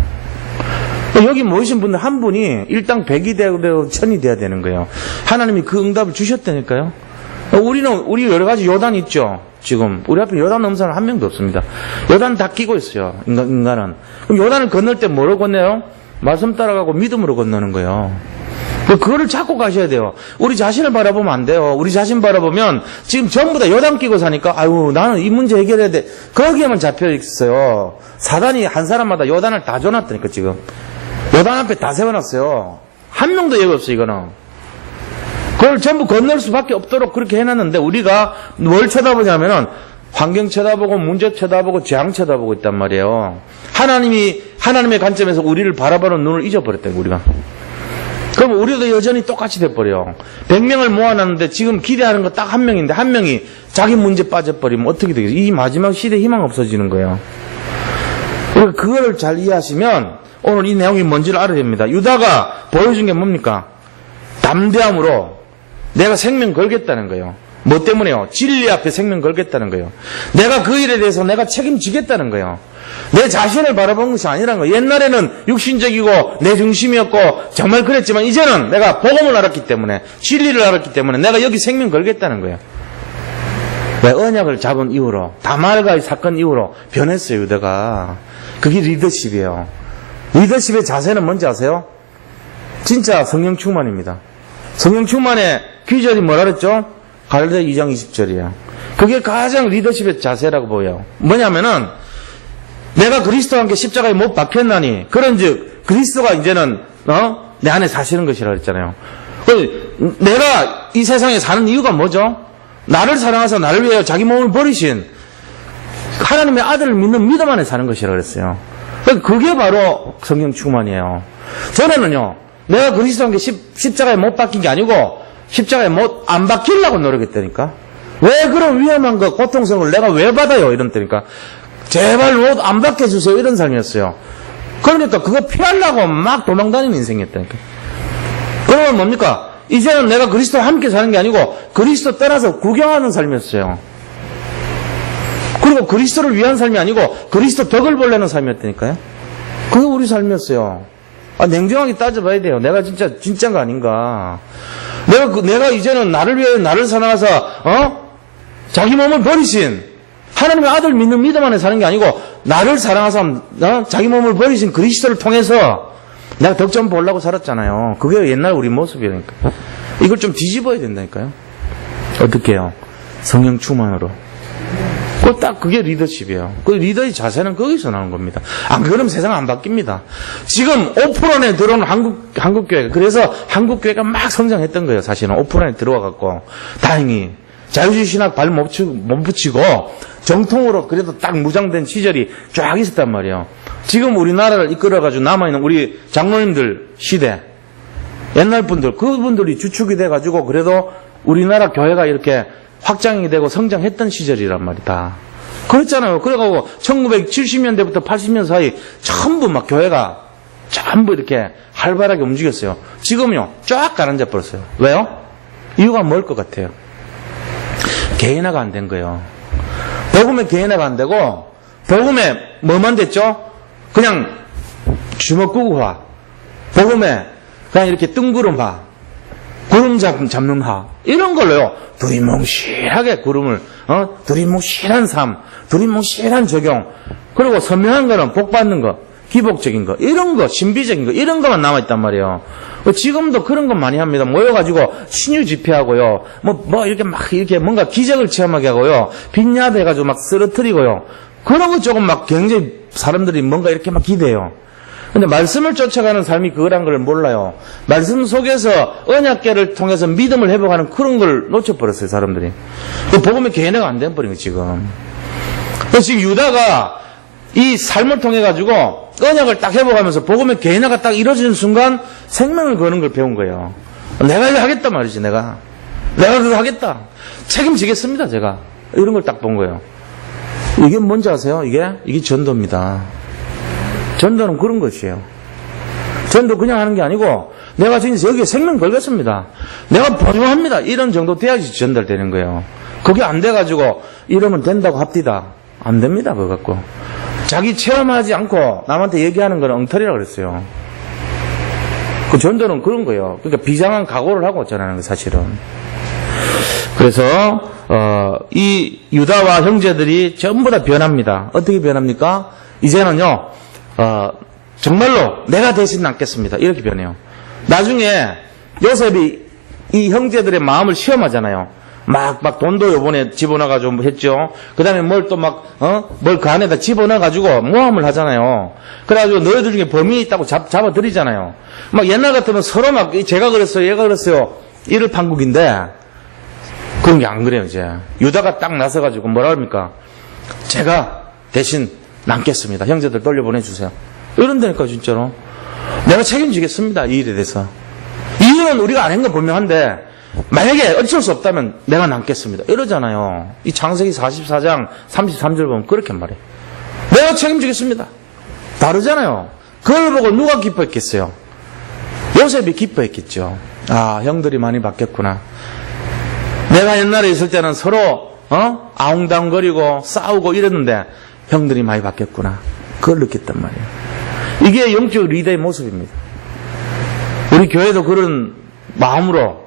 여기 모이신 분들 한 분이 일당 100이 되고 1000이 돼야 되는 거예요. 하나님이 그 응답을 주셨다니까요. 우리 여러 가지 요단이 있죠. 지금 우리 앞에 요단 넘는 사람 한 명도 없습니다. 요단 다 끼고 있어요. 인간은. 그럼 요단을 건널 때 뭐로 건너요? 말씀 따라가고 믿음으로 건너는 거예요. 그거를 찾고 가셔야 돼요. 우리 자신을 바라보면 안 돼요. 우리 자신 바라보면 지금 전부 다 요단 끼고 사니까 아유 나는 이 문제 해결해야 돼. 거기에만 잡혀 있어요. 사단이 한 사람마다 요단을 다 줘놨다니까 지금. 요단 앞에 다 세워놨어요. 한 명도 예외 없어 이거는. 그걸 전부 건널 수밖에 없도록 그렇게 해놨는데 우리가 뭘 쳐다보냐면은 환경 쳐다보고 문제 쳐다보고 재앙 쳐다보고 있단 말이에요. 하나님의 관점에서 우리를 바라보는 눈을 잊어버렸다 우리가. 그럼 우리도 여전히 똑같이 돼버려요. 100명을 모아놨는데 지금 기대하는 거 딱 한 명인데 한 명이 자기 문제 빠져버리면 어떻게 되겠어요? 이 마지막 시대에 희망 없어지는 거예요. 그러니까 그거를 잘 이해하시면 오늘 이 내용이 뭔지를 알아야 됩니다. 유다가 보여준 게 뭡니까? 담대함으로 내가 생명 걸겠다는 거예요. 뭐 때문에요? 진리 앞에 생명 걸겠다는 거예요. 내가 그 일에 대해서 내가 책임지겠다는 거예요. 내 자신을 바라본 것이 아니라는 거예요. 옛날에는 육신적이고 내 중심이었고 정말 그랬지만 이제는 내가 복음을 알았기 때문에 진리를 알았기 때문에 내가 여기 생명 걸겠다는 거예요. 왜 언약을 잡은 이후로 다말과의 사건 이후로 변했어요. 유다가. 그게 리더십이에요. 리더십의 자세는 뭔지 아세요? 진짜 성령 충만입니다. 성령 충만의 귀절이 뭐라 그랬죠? 갈라디아 2장 20절이에요. 그게 가장 리더십의 자세라고 보여요. 뭐냐면은 내가 그리스도와 함께 십자가에 못 박혔나니 그런즉 그리스도가 이제는 내 안에 사시는 것이라 그랬잖아요. 내가 이 세상에 사는 이유가 뭐죠? 나를 사랑하셔서 나를 위하여 자기 몸을 버리신 하나님의 아들을 믿는 믿음 안에 사는 것이라 그랬어요. 그게 바로 성령 충만이에요. 전에는요 내가 그리스도와 함께 십자가에 못 박힌 게 아니고 십자가에 못 안 박히려고 노력했다니까. 왜 그런 위험한 거 고통스러운 걸 내가 왜 받아요? 이런다니까. 제발 못 안 박혀주세요. 이런 삶이었어요. 그러니까 그거 피하려고 막 도망다니는 인생이었다니까. 그러면 뭡니까? 이제는 내가 그리스도와 함께 사는 게 아니고 그리스도 떠나서 구경하는 삶이었어요. 그리고 그리스도를 위한 삶이 아니고 그리스도 덕을 보려는 삶이었다니까요. 그게 우리 삶이었어요. 냉정하게 따져봐야 돼요. 내가 진짜가 아닌가. 내가 이제는 나를 위해 나를 사랑하사, 자기 몸을 버리신, 하나님의 아들 믿는 믿음 안에 사는 게 아니고, 나를 사랑하사, 자기 몸을 버리신 그리스도를 통해서 내가 덕 좀 보려고 살았잖아요. 그게 옛날 우리 모습이라니까. 이걸 좀 뒤집어야 된다니까요. 어떻게 해요? 성령 충만으로. 그게 리더십이에요. 그 리더의 자세는 거기서 나오는 겁니다. 안 그러면 세상 안 바뀝니다. 지금 5% 안에 들어온 한국교회가, 그래서 한국교회가 막 성장했던 거예요, 사실은. 5% 안에 들어와갖고. 다행히. 자유주의 신학 발 못 붙이고, 정통으로 그래도 딱 무장된 시절이 쫙 있었단 말이에요. 지금 우리나라를 이끌어가지고 남아있는 우리 장로님들 시대, 옛날 분들, 그분들이 주축이 돼가지고, 그래도 우리나라 교회가 이렇게 확장이 되고 성장했던 시절이란 말이다. 그랬잖아요. 그래가지고 1970년대부터 80년 사이 전부 막 교회가 전부 이렇게 활발하게 움직였어요. 지금요, 쫙 가라앉아 버렸어요. 왜요? 이유가 뭘 것 같아요? 개인화가 안 된 거예요. 복음에 개인화가 안 되고, 복음에 뭐만 됐죠? 그냥 주먹구구화. 복음에 그냥 이렇게 뜬구름화. 구름 잡는 화. 이런 걸로요. 두리뭉실하게 구름을, 두리뭉실한 삶, 두리뭉실한 적용. 그리고 선명한 거는 복 받는 거, 기복적인 거, 이런 거, 신비적인 거, 이런 것만 남아있단 말이에요. 지금도 그런 건 많이 합니다. 모여가지고 신유 집회하고요. 이렇게 막, 이렇게 뭔가 기적을 체험하게 하고요. 빈야대 해가지고 막 쓰러뜨리고요. 그런 거 조금 막 굉장히 사람들이 뭔가 이렇게 막 기대요. 근데 말씀을 쫓아가는 삶이 그거란 걸 몰라요. 말씀 속에서 언약궤를 통해서 믿음을 회복하는 그런 걸 놓쳐버렸어요, 사람들이. 그 복음의 개인화가 안 돼버린 거예요, 지금. 그래서 지금 유다가 이 삶을 통해가지고 언약을 딱 회복하면서 복음의 개인화가 딱 이루어지는 순간 생명을 거는 걸 배운 거예요. 내가 이거 하겠다 말이지, 내가 그거 하겠다. 책임지겠습니다, 제가. 이런 걸 딱 본 거예요. 이게 뭔지 아세요? 이게 전도입니다. 전도는 그런 것이에요. 전도 그냥 하는 게 아니고 내가 진짜 여기에 생명 걸겠습니다. 내가 보증합니다. 이런 정도 돼야지 전달되는 거예요. 그게 안 돼가지고 이러면 된다고 합디다. 안 됩니다. 그거 갖고. 자기 체험하지 않고 남한테 얘기하는 건 엉터리라고 그랬어요. 그 전도는 그런 거예요. 그러니까 비장한 각오를 하고 전하는 거예요, 사실은. 그래서 이 유다와 형제들이 전부 다 변합니다. 어떻게 변합니까? 이제는요, 정말로 내가 대신 남겠습니다. 이렇게 변해요. 나중에 요셉이 이 형제들의 마음을 시험하잖아요. 막 돈도 요번에 집어넣어가지고 했죠. 그 다음에 뭘 또 뭘 그 안에다 집어넣어가지고 모함을 하잖아요. 그래가지고 너희들 중에 범인이 있다고 잡아들이잖아요. 막 옛날 같으면 서로 막 제가 그랬어요, 얘가 그랬어요. 이럴 판국인데, 그런 게 안 그래요, 이제. 유다가 딱 나서가지고 뭐라 합니까? 제가 대신 남겠습니다. 형제들 돌려보내주세요. 이런다니까, 진짜로. 내가 책임지겠습니다. 이 일에 대해서. 이유는 우리가 안 한 건 분명한데, 만약에 어쩔 수 없다면 내가 남겠습니다. 이러잖아요. 이 창세기 44장 33절 보면 그렇게 말해요. 내가 책임지겠습니다. 다르잖아요. 그걸 보고 누가 기뻐했겠어요? 요셉이 기뻐했겠죠. 아, 형들이 많이 바뀌었구나. 내가 옛날에 있을 때는 서로 아웅다웅거리고 싸우고 이랬는데 형들이 많이 바뀌었구나. 그걸 느꼈단 말이에요. 이게 영적 리더의 모습입니다. 우리 교회도 그런 마음으로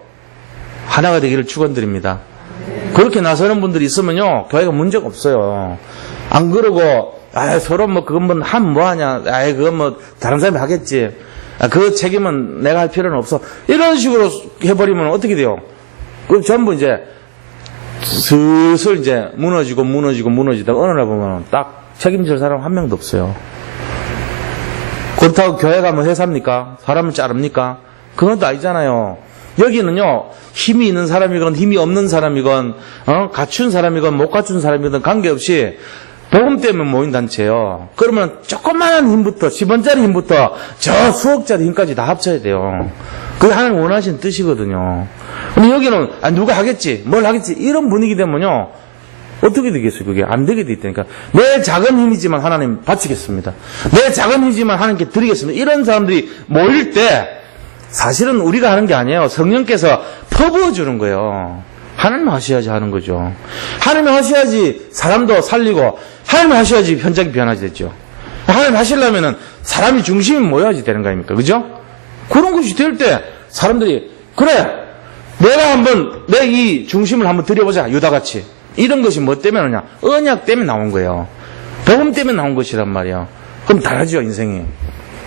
하나가 되기를 축원드립니다. 그렇게 나서는 분들이 있으면요, 교회가 문제가 없어요. 안 그러고 서로 그건 뭐하냐, 그건 다른 사람이 하겠지, 그 책임은 내가 할 필요는 없어, 이런 식으로 해버리면 어떻게 돼요? 그 전부 이제 슬슬 이제 무너지다가 어느 날 보면 딱 책임질 사람 한 명도 없어요. 그렇다고 교회가 회사입니까? 사람을 자릅니까? 그건 또 아니잖아요. 여기는요, 힘이 있는 사람이건 힘이 없는 사람이건 갖춘 사람이건 못 갖춘 사람이건 관계없이 복음 때문에 모인 단체예요. 그러면 조그마한 힘부터 10원짜리 힘부터 저 수억짜리 힘까지 다 합쳐야 돼요. 그게 하나님 원하신 뜻이거든요. 근데 여기는 누가 하겠지, 뭘 하겠지 이런 분위기 되면요 어떻게 되겠어요? 그게 안 되게 돼 있다니까. 내 작은 힘이지만 하나님 바치겠습니다. 내 작은 힘이지만 하나님께 드리겠습니다. 이런 사람들이 모일 때 사실은 우리가 하는 게 아니에요. 성령께서 퍼부어 주는 거예요. 하나님 하셔야지 하는 거죠. 하나님 하셔야지 사람도 살리고, 하나님 하셔야지 현장이 변화되죠. 하나님 하시려면은 사람이 중심이 모여야지 되는 거 아닙니까? 그죠? 그런 것이 될 때 사람들이 그래 내가 한번 내 이 중심을 한번 들여보자. 유다같이. 이런 것이 뭐 때문에 오냐? 언약 때문에 나온 거예요. 복음 때문에 나온 것이란 말이에요. 그럼 다르죠 인생이.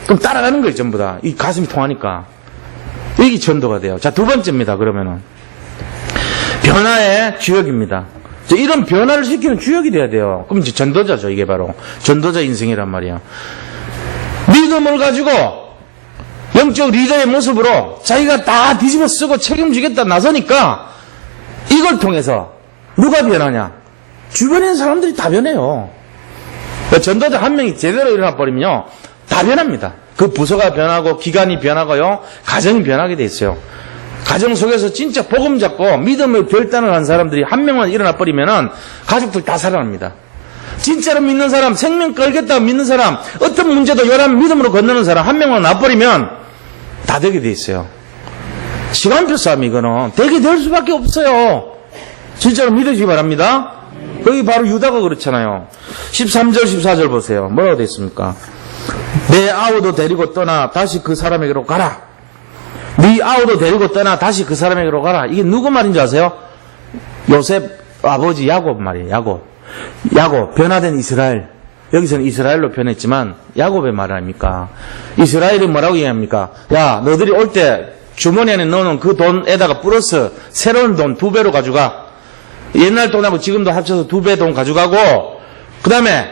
그럼 따라가는 거예요 전부 다. 이 가슴이 통하니까. 이게 전도가 돼요. 자, 두 번째입니다. 그러면은 변화의 주역입니다. 이런 변화를 시키는 주역이 돼야 돼요. 그럼 이제 전도자죠. 이게 바로 전도자 인생이란 말이에요. 믿음을 가지고 영적 리더의 모습으로 자기가 다 뒤집어 쓰고 책임지겠다 나서니까 이걸 통해서 누가 변하냐? 주변에 있는 사람들이 다 변해요. 전도자 한 명이 제대로 일어나 버리면요 다 변합니다. 그 부서가 변하고 기관이 변하고요 가정이 변하게 돼 있어요. 가정 속에서 진짜 복음 잡고 믿음의 결단을 한 사람들이 한 명만 일어나 버리면은 가족들 다 살아납니다. 진짜로 믿는 사람, 생명 걸겠다고 믿는 사람, 어떤 문제도 요란 믿음으로 건너는 사람 한 명만 나버리면 다 되게 돼 있어요. 시간표 싸움 이거는 되게 될 수밖에 없어요. 진짜로 믿으시기 바랍니다. 거기 바로 유다가 그렇잖아요. 13절 14절 보세요. 뭐라고 돼 있습니까? 내 아우도 데리고 떠나 다시 그 사람에게로 가라. 네 아우도 데리고 떠나 다시 그 사람에게로 가라. 이게 누구 말인지 아세요? 요셉 아버지 야곱 말이에요. 야곱 변화된 이스라엘. 여기서는 이스라엘로 변했지만 야곱의 말 아닙니까? 이스라엘이 뭐라고 얘기합니까? 야 너들이 올 때 주머니 안에 넣어놓은 그 돈에다가 플러스 새로운 돈 2배로 가져가. 옛날 돈하고 지금도 합쳐서 2배 돈 가져가고, 그 다음에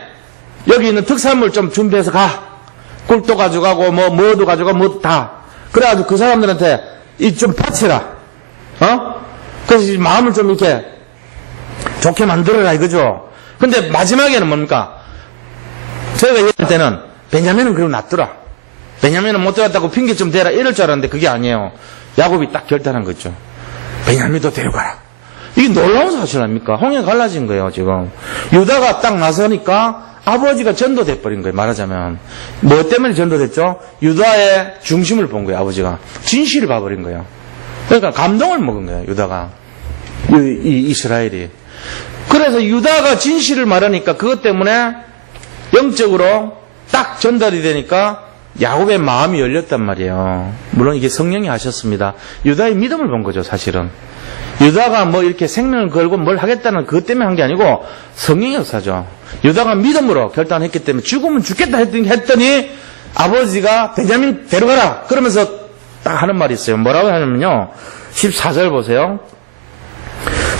여기 있는 특산물 좀 준비해서 가. 꿀도 가져가고 뭐도 가져가고 뭐 다. 그래가지고 그 사람들한테 이 좀 바치라. 그래서 마음을 좀 이렇게 좋게 만들어라 이거죠. 근데 마지막에는 뭡니까? 저희가 얘기할 때는 베냐민은 그럼 놔두라. 베냐민은 못 들어갔다고 핑계 좀 대라 이럴 줄 알았는데 그게 아니에요. 야곱이 딱 결단한 거죠. 베냐민도 데려가라. 이게 놀라운 사실 아닙니까? 홍해 갈라진 거예요 지금. 유다가 딱 나서니까 아버지가 전도돼 버린 거예요. 말하자면 뭐 때문에 전도됐죠? 유다의 중심을 본 거예요. 아버지가 진실을 봐버린 거예요. 그러니까 감동을 먹은 거예요. 유다가 이 이스라엘이. 그래서 유다가 진실을 말하니까 그것 때문에 영적으로 딱 전달이 되니까 야곱의 마음이 열렸단 말이에요. 물론 이게 성령이 하셨습니다. 유다의 믿음을 본 거죠 사실은. 유다가 뭐 이렇게 생명을 걸고 뭘 하겠다는 그것 때문에 한 게 아니고 성령의 역사죠. 유다가 믿음으로 결단했기 때문에 죽으면 죽겠다 했더니 아버지가 베냐민 데려가라 그러면서 딱 하는 말이 있어요. 뭐라고 하냐면요 14절 보세요.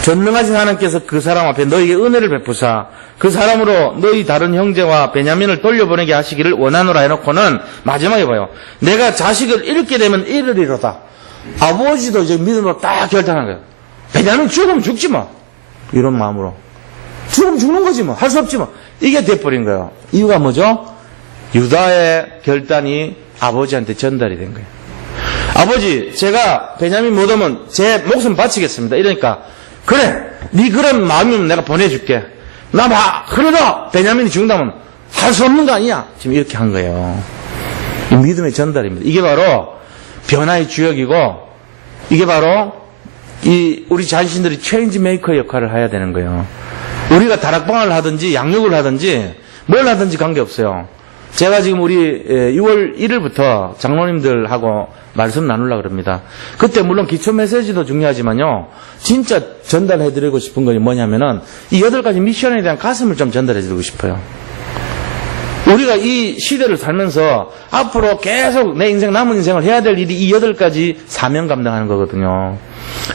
전능하신 하나님께서 그 사람 앞에 너희에게 은혜를 베푸사 그 사람으로 너희 다른 형제와 베냐민을 돌려보내게 하시기를 원하노라 해놓고는 마지막에 봐요. 내가 자식을 잃게 되면 이르리로다. 아버지도 이제 믿음으로 딱 결단한 거예요. 베냐민 죽으면 죽지 뭐. 이런 마음으로. 죽으면 죽는 거지 뭐. 할 수 없지 뭐. 이게 돼버린 거예요. 이유가 뭐죠? 유다의 결단이 아버지한테 전달이 된 거예요. 아버지, 제가 베냐민 못 오면 제 목숨 바치겠습니다. 이러니까, 그래, 네 그런 마음이면 내가 보내줄게. 나 봐, 그래도 베냐민이 죽는다면 할 수 없는 거 아니야? 지금 이렇게 한 거예요. 이 믿음의 전달입니다. 이게 바로 변화의 주역이고, 이게 바로 우리 자신들이 체인지 메이커 역할을 해야 되는 거예요. 우리가 다락방을 하든지 양육을 하든지 뭘 하든지 관계없어요. 제가 지금 우리 6월 1일부터 장로님들하고 말씀 나누려고 그럽니다. 그때 물론 기초 메시지도 중요하지만요. 진짜 전달해드리고 싶은 것이 뭐냐면은 이 8가지 미션에 대한 가슴을 좀 전달해드리고 싶어요. 우리가 이 시대를 살면서 앞으로 계속 내 인생 남은 인생을 해야 될 일이 이 8가지 사명 감당하는 거거든요.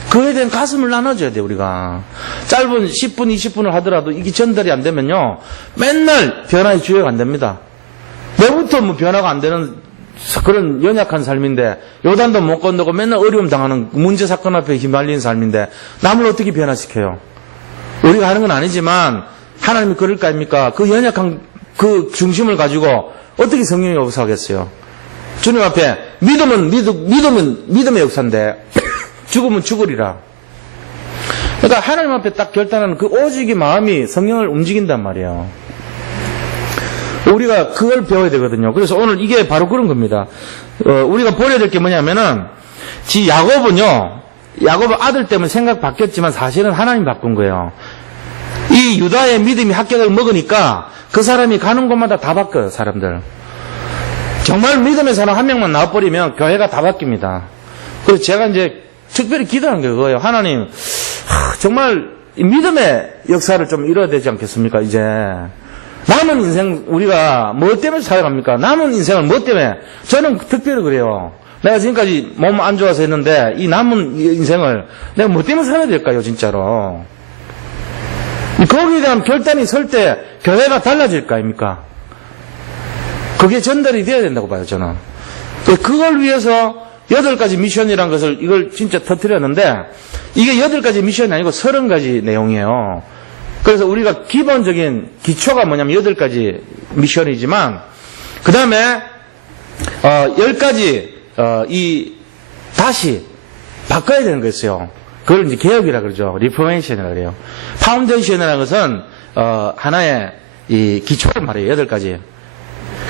그에 대한 가슴을 나눠줘야 돼 우리가. 짧은 10분 20분을 하더라도 이게 전달이 안 되면요 맨날 변화의 주역 안 됩니다. 내부터 뭐 변화가 안 되는 그런 연약한 삶인데 요단도 못 건너고 맨날 어려움 당하는 문제 사건 앞에 휘말리는 삶인데 남을 어떻게 변화시켜요? 우리가 하는 건 아니지만 하나님이 그럴 거 아닙니까? 그 연약한 그 중심을 가지고 어떻게 성령이 역사하겠어요? 주님 앞에 믿음은 믿음의 역사인데 죽으면 죽으리라. 그러니까 하나님 앞에 딱 결단하는 그 오직의 마음이 성령을 움직인단 말이에요. 우리가 그걸 배워야 되거든요. 그래서 오늘 이게 바로 그런 겁니다. 우리가 버려야 될 게 뭐냐면은, 야곱은요, 야곱은 아들 때문에 생각 바뀌었지만 사실은 하나님 바꾼 거예요. 이 유다의 믿음이 합격을 먹으니까 그 사람이 가는 곳마다 다 바뀌어요, 사람들. 정말 믿음의 사람 한 명만 나와버리면 교회가 다 바뀝니다. 그래서 제가 이제 특별히 기도하는 게 그거예요. 하나님, 정말 믿음의 역사를 좀 이뤄야 되지 않겠습니까, 이제. 남은 인생 우리가 뭐 때문에 살아갑니까? 남은 인생을 뭐 때문에? 저는 특별히 그래요. 내가 지금까지 몸 안 좋아서 했는데 이 남은 인생을 내가 뭐 때문에 살아야 될까요, 진짜로? 거기에 대한 결단이 설 때 교회가 달라질 거 아닙니까? 그게 전달이 돼야 된다고 봐요, 저는. 그걸 위해서 8가지 미션이라는 것을 이걸 진짜 터뜨렸는데 이게 8가지 미션이 아니고 30가지 내용이에요. 그래서 우리가 기본적인 기초가 뭐냐면 8가지 미션이지만 그 다음에 10가지 다시 바꿔야 되는 거 있어요. 그걸 이제 개혁이라 그러죠. 리포메이션이라 그래요. 파운데이션이라는 것은 하나의 이 기초를 말해요. 8가지.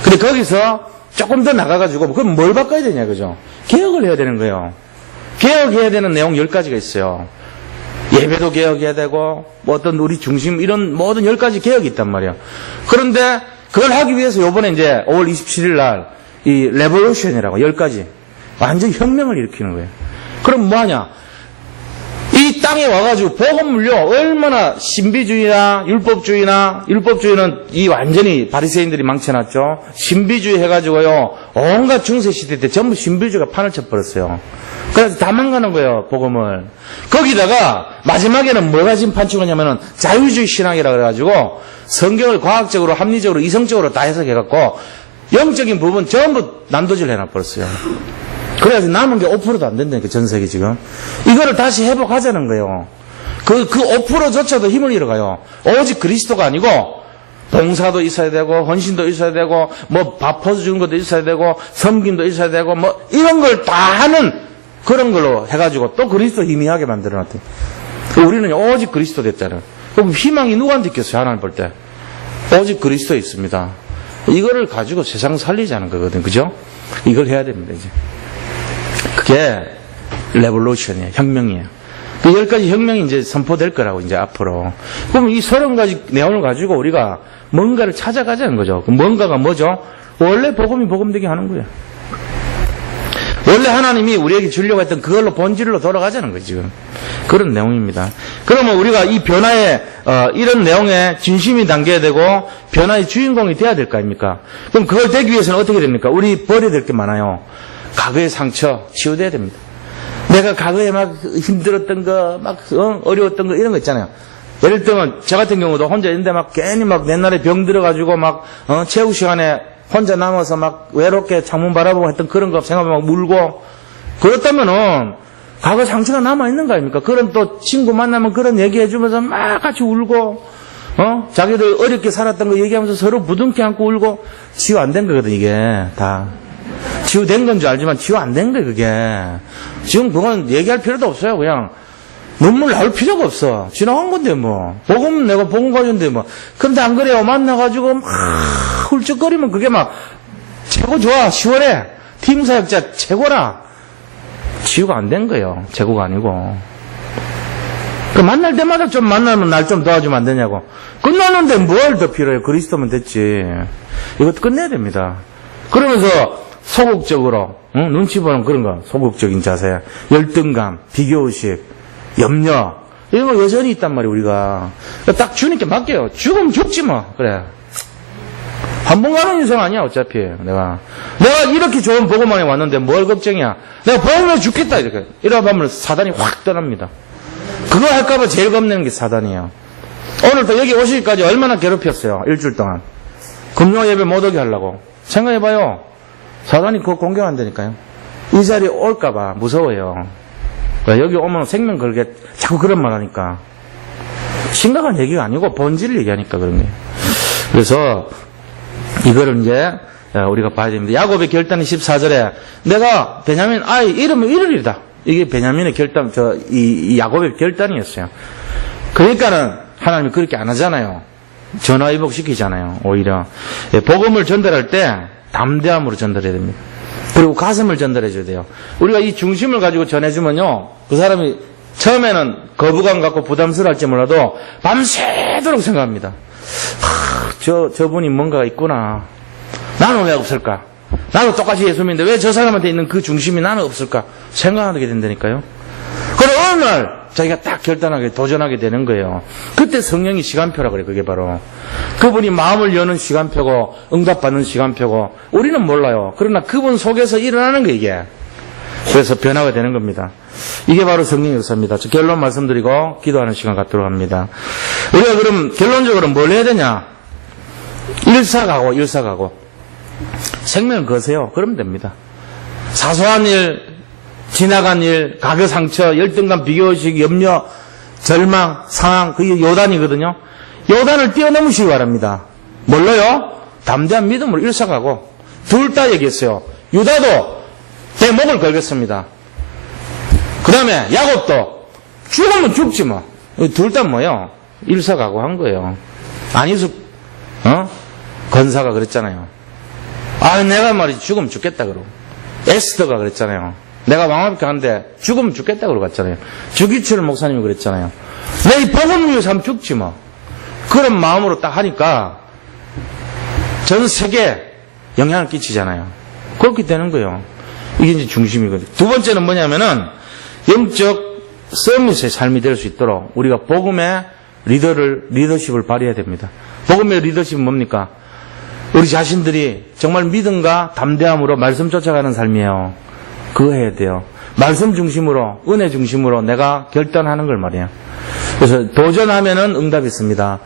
근데 거기서 조금 더 나가가지고 그럼 뭘 바꿔야 되냐 그죠? 개혁을 해야 되는 거예요. 개혁해야 되는 내용 10가지가 있어요. 예배도 개혁해야 되고 뭐 어떤 우리 중심 이런 모든 10가지 개혁이 있단 말이에요. 그런데 그걸 하기 위해서 요번에 이제 5월 27일 날 이 레볼루션이라고 10가지 완전 혁명을 일으키는 거예요. 그럼 뭐 하냐? 이 땅에 와가지고 복음을요 얼마나 신비주의나 율법주의는 이 완전히 바리새인들이 망쳐놨죠. 신비주의 해가지고요 온갖 중세 시대 때 전부 신비주의가 판을 쳐버렸어요. 그래서 다 망가는 거예요, 복음을. 거기다가 마지막에는 뭐가 지금 판치고냐면은 자유주의 신앙이라 그래가지고 성경을 과학적으로, 합리적으로, 이성적으로 다 해석해갖고 영적인 부분 전부 난도질 해놔버렸어요. 그래서 남은 게 5%도 안 된다니까, 전 세계 지금. 이거를 다시 회복하자는 거예요. 그 5%조차도 힘을 잃어가요. 오직 그리스도가 아니고 봉사도 있어야 되고 헌신도 있어야 되고 뭐 밥 퍼주는 것도 있어야 되고 섬김도 있어야 되고 뭐 이런 걸 다 하는 그런 걸로 해가지고 또 그리스도 희미하게 만들어놨대. 우리는 오직 그리스도 됐잖아요. 그럼 희망이 누구한테 있겠어요, 하나님 볼 때? 오직 그리스도에 있습니다. 이거를 가지고 세상 살리자는 거거든, 그죠? 이걸 해야 됩니다, 이제. 그게 레볼루션이에요, 혁명이에요. 그 10가지 혁명이 이제 선포될 거라고, 이제 앞으로. 그럼 이 30가지 내용을 가지고 우리가 뭔가를 찾아가자는 거죠. 그 뭔가가 뭐죠? 원래 복음이 복음되게 하는 거예요. 원래 하나님이 우리에게 주려고 했던 그걸로 본질로 돌아가자는 거죠, 지금. 그런 내용입니다. 그러면 우리가 이 변화에, 이런 내용에 진심이 담겨야 되고, 변화의 주인공이 돼야 될 거 아닙니까? 그럼 그걸 되기 위해서는 어떻게 됩니까? 우리 버려야 될 게 많아요. 과거의 상처, 치유돼야 됩니다. 내가 과거에 막 힘들었던 거, 막, 어려웠던 거, 이런 거 있잖아요. 예를 들면, 저 같은 경우도 혼자 있는데 막 괜히 막 옛날에 병 들어가지고 막, 체육 시간에 혼자 남아서 막 외롭게 창문 바라보고 했던 그런 거 생각하면 막 울고, 그렇다면은, 과거 상처가 남아있는 거 아닙니까? 그런 또 친구 만나면 그런 얘기해주면서 막 같이 울고, 자기들 어렵게 살았던 거 얘기하면서 서로 부둥켜 안고 울고, 치유 안 된 거거든, 이게, 다. 치유된 건 줄 알지만 치유 안 된 거예요, 그게. 지금 그건 얘기할 필요도 없어요, 그냥. 눈물 나올 필요가 없어. 지나간 건데, 뭐. 복음 내가 복음 가졌는데, 뭐. 근데 안 그래요. 만나가지고 막 훌쩍거리면 그게 막 최고 좋아, 시원해. 팀 사역자 최고라. 치유가 안 된 거예요. 최고가 아니고. 그 만날 때마다 좀 만나면 날 좀 도와주면 안 되냐고. 끝나는데 뭘 더 필요해요? 그리스도면 됐지. 이것도 끝내야 됩니다. 그러면서 소극적으로, 눈치 보는 그런 거, 소극적인 자세, 열등감, 비교의식, 염려, 이런 거 여전히 있단 말이에요, 우리가. 딱 주님께 맡겨요. 죽으면 죽지 뭐. 그래. 한 번 가는 인생 아니야, 어차피. 내가 이렇게 좋은 복음만에 왔는데 뭘 걱정이야. 내가 복음에 죽겠다, 이렇게. 이러다 보면 사단이 확 떠납니다. 그거 할까봐 제일 겁내는 게 사단이에요. 오늘 또 여기 오시기까지 얼마나 괴롭혔어요, 일주일 동안. 금요 예배 못 오게 하려고. 생각해봐요. 사단이 그거 공격한다니까요. 이 자리에 올까봐 무서워요. 여기 오면 생명 걸게 자꾸 그런 말 하니까. 심각한 얘기가 아니고 본질을 얘기하니까 그런 거예요. 그래서 이거를 이제 우리가 봐야 됩니다. 야곱의 결단이 14절에 내가 베냐민 아이 이름을 이르리다. 이게 베냐민의 결단, 이 야곱의 결단이었어요. 그러니까는 하나님이 그렇게 안 하잖아요. 전화위복 시키잖아요. 오히려. 복음을 전달할 때 담대함으로 전달해야 됩니다. 그리고 가슴을 전달해줘야 돼요. 우리가 이 중심을 가지고 전해주면요, 그 사람이 처음에는 거부감 갖고 부담스러울지 몰라도 밤새도록 생각합니다. 저분이 뭔가가 있구나. 나는 왜 없을까? 나도 똑같이 예수 믿는데 왜 저 사람한테 있는 그 중심이 나는 없을까? 생각하게 된다니까요. 그럼 어느 날 자기가 딱 결단하게 도전하게 되는 거예요. 그때 성령이 시간표라 그래. 그게 바로 그분이 마음을 여는 시간표고 응답받는 시간표고 우리는 몰라요. 그러나 그분 속에서 일어나는 거 이게. 그래서 변화가 되는 겁니다. 이게 바로 성령의 역사입니다. 저 결론 말씀드리고 기도하는 시간 갖도록 합니다. 우리가 그럼 결론적으로 뭘 해야 되냐? 일사가고 생명을 거세요. 그러면 됩니다. 사소한 일, 지나간 일, 과거 상처, 열등감, 비교의식, 염려, 절망, 상황, 그게 요단이거든요. 요단을 뛰어넘으시기 바랍니다. 뭘로요? 담대한 믿음으로 일사가고 둘 다 얘기했어요. 유다도 내 목을 걸겠습니다. 그 다음에 야곱도 죽으면 죽지 뭐. 둘 다 뭐요? 일사가고 한 거예요. 안희숙 건사가 그랬잖아요. 내가 말이지 죽으면 죽겠다 그러고. 에스더가 그랬잖아요. 내가 왕합게 하는데 죽으면 죽겠다 그러고 갔잖아요. 주기철 목사님이 그랬잖아요. 내 이 복음 위해서 하면 죽지 뭐. 그런 마음으로 딱 하니까 전 세계에 영향을 끼치잖아요. 그렇게 되는 거예요. 이게 이제 중심이거든요. 두 번째는 뭐냐면은 영적 서밋의 삶이 될 수 있도록 우리가 복음의 리더십을 발휘해야 됩니다. 복음의 리더십은 뭡니까? 우리 자신들이 정말 믿음과 담대함으로 말씀 쫓아가는 삶이에요. 그거 해야 돼요. 말씀 중심으로, 은혜 중심으로 내가 결단하는 걸 말이에요. 그래서 도전하면은 응답이 있습니다.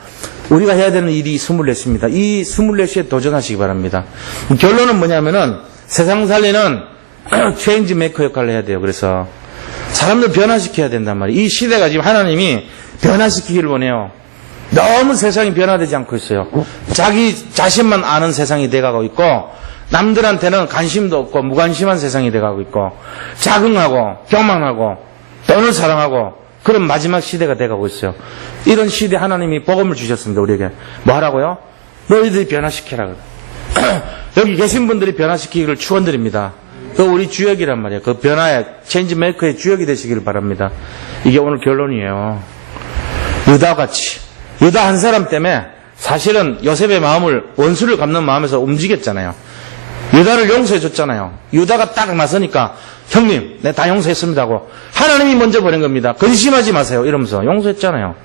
우리가 해야 되는 일이 24시입니다. 이 24시에 도전하시기 바랍니다. 결론은 뭐냐면은 세상 살리는 체인지 메이커 역할을 해야 돼요. 그래서 사람들 변화시켜야 된단 말이에요. 이 시대가 지금 하나님이 변화시키기를 원해요. 너무 세상이 변화되지 않고 있어요. 자기 자신만 아는 세상이 돼가고 있고 남들한테는 관심도 없고 무관심한 세상이 돼가고 있고 자긍하고 교만하고 돈을 사랑하고 그런 마지막 시대가 돼가고 있어요. 이런 시대 하나님이 복음을 주셨습니다. 우리에게. 뭐 하라고요? 너희들이 변화시키라. 여기 계신 분들이 변화시키기를 축원드립니다. 그 우리 주역이란 말이에요. 그 변화의 체인지 메이커의 주역이 되시기를 바랍니다. 이게 오늘 결론이에요. 유다같이 유다 한 사람 때문에 사실은 요셉의 마음을 원수를 갚는 마음에서 움직였잖아요. 유다를 용서해 줬잖아요. 유다가 딱 나서니까 형님 내가 다 용서했습니다 하고 하나님이 먼저 보낸 겁니다. 근심하지 마세요 이러면서 용서했잖아요.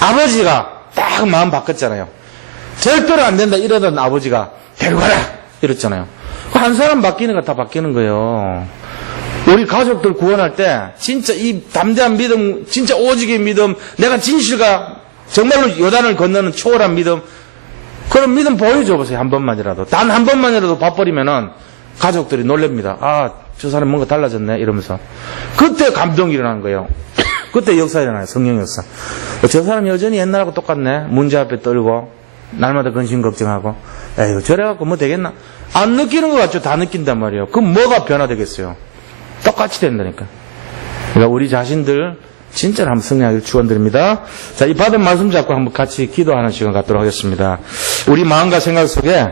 아버지가 딱 마음 바꿨잖아요. 절대로 안 된다 이러던 아버지가 데려가라 이랬잖아요. 한 사람 바뀌는 거 다 바뀌는 거예요. 우리 가족들 구원할 때 진짜 이 담대한 믿음, 진짜 오직의 믿음, 내가 진실과 정말로 요단을 건너는 초월한 믿음, 그런 믿음 보여줘 보세요. 한 번만이라도. 단 한 번만이라도 봐버리면은 가족들이 놀랍니다. 저 사람 뭔가 달라졌네 이러면서. 그때 감동이 일어나는 거예요. 그때 역사 일어나요. 성령 역사. 저 사람 여전히 옛날하고 똑같네. 문제 앞에 떨고 날마다 근심 걱정하고 에휴 저래갖고 뭐 되겠나. 안 느끼는 것 같죠. 다 느낀단 말이에요. 그럼 뭐가 변화되겠어요. 똑같이 된다니까. 그러니까 우리 자신들 진짜로 한번 승리하기를 축원드립니다. 자, 이 받은 말씀 잡고 한번 같이 기도하는 시간 갖도록 하겠습니다. 우리 마음과 생각 속에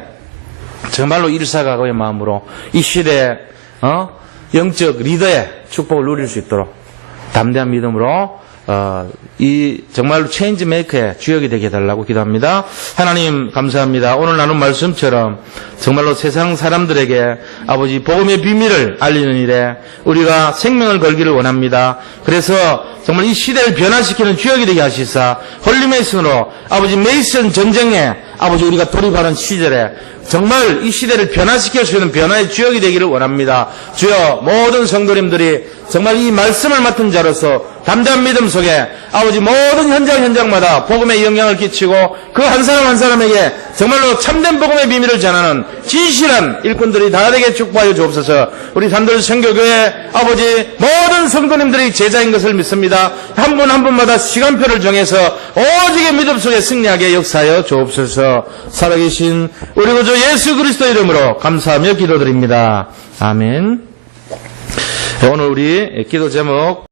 정말로 일사각오의 마음으로 이 시대에 영적 리더의 축복을 누릴 수 있도록 담대한 믿음으로 이 정말로 체인지 메이커의 주역이 되게 해달라고 기도합니다. 하나님 감사합니다. 오늘 나눈 말씀처럼 정말로 세상 사람들에게 아버지 복음의 비밀을 알리는 일에 우리가 생명을 걸기를 원합니다. 그래서 정말 이 시대를 변화시키는 주역이 되게 하시사 홀리메이슨으로 아버지 메이슨 전쟁에 아버지 우리가 돌입하는 시절에 정말 이 시대를 변화시킬 수 있는 변화의 주역이 되기를 원합니다. 주여 모든 성도님들이 정말 이 말씀을 맡은 자로서 담대한 믿음 속에 아버지 모든 현장마다 복음의 영향을 끼치고 그 한 사람 한 사람에게 정말로 참된 복음의 비밀을 전하는 진실한 일꾼들이 다 되게 축복하여 주옵소서. 우리 산들 선교교회 아버지 모든 성도님들이 제자인 것을 믿습니다. 한 분 한 분마다 시간표를 정해서 오직의 믿음 속에 승리하게 역사하여 주옵소서. 살아계신 우리 구주 예수 그리스도 이름으로 감사하며 기도드립니다. 아멘. 오늘 우리 기도 제목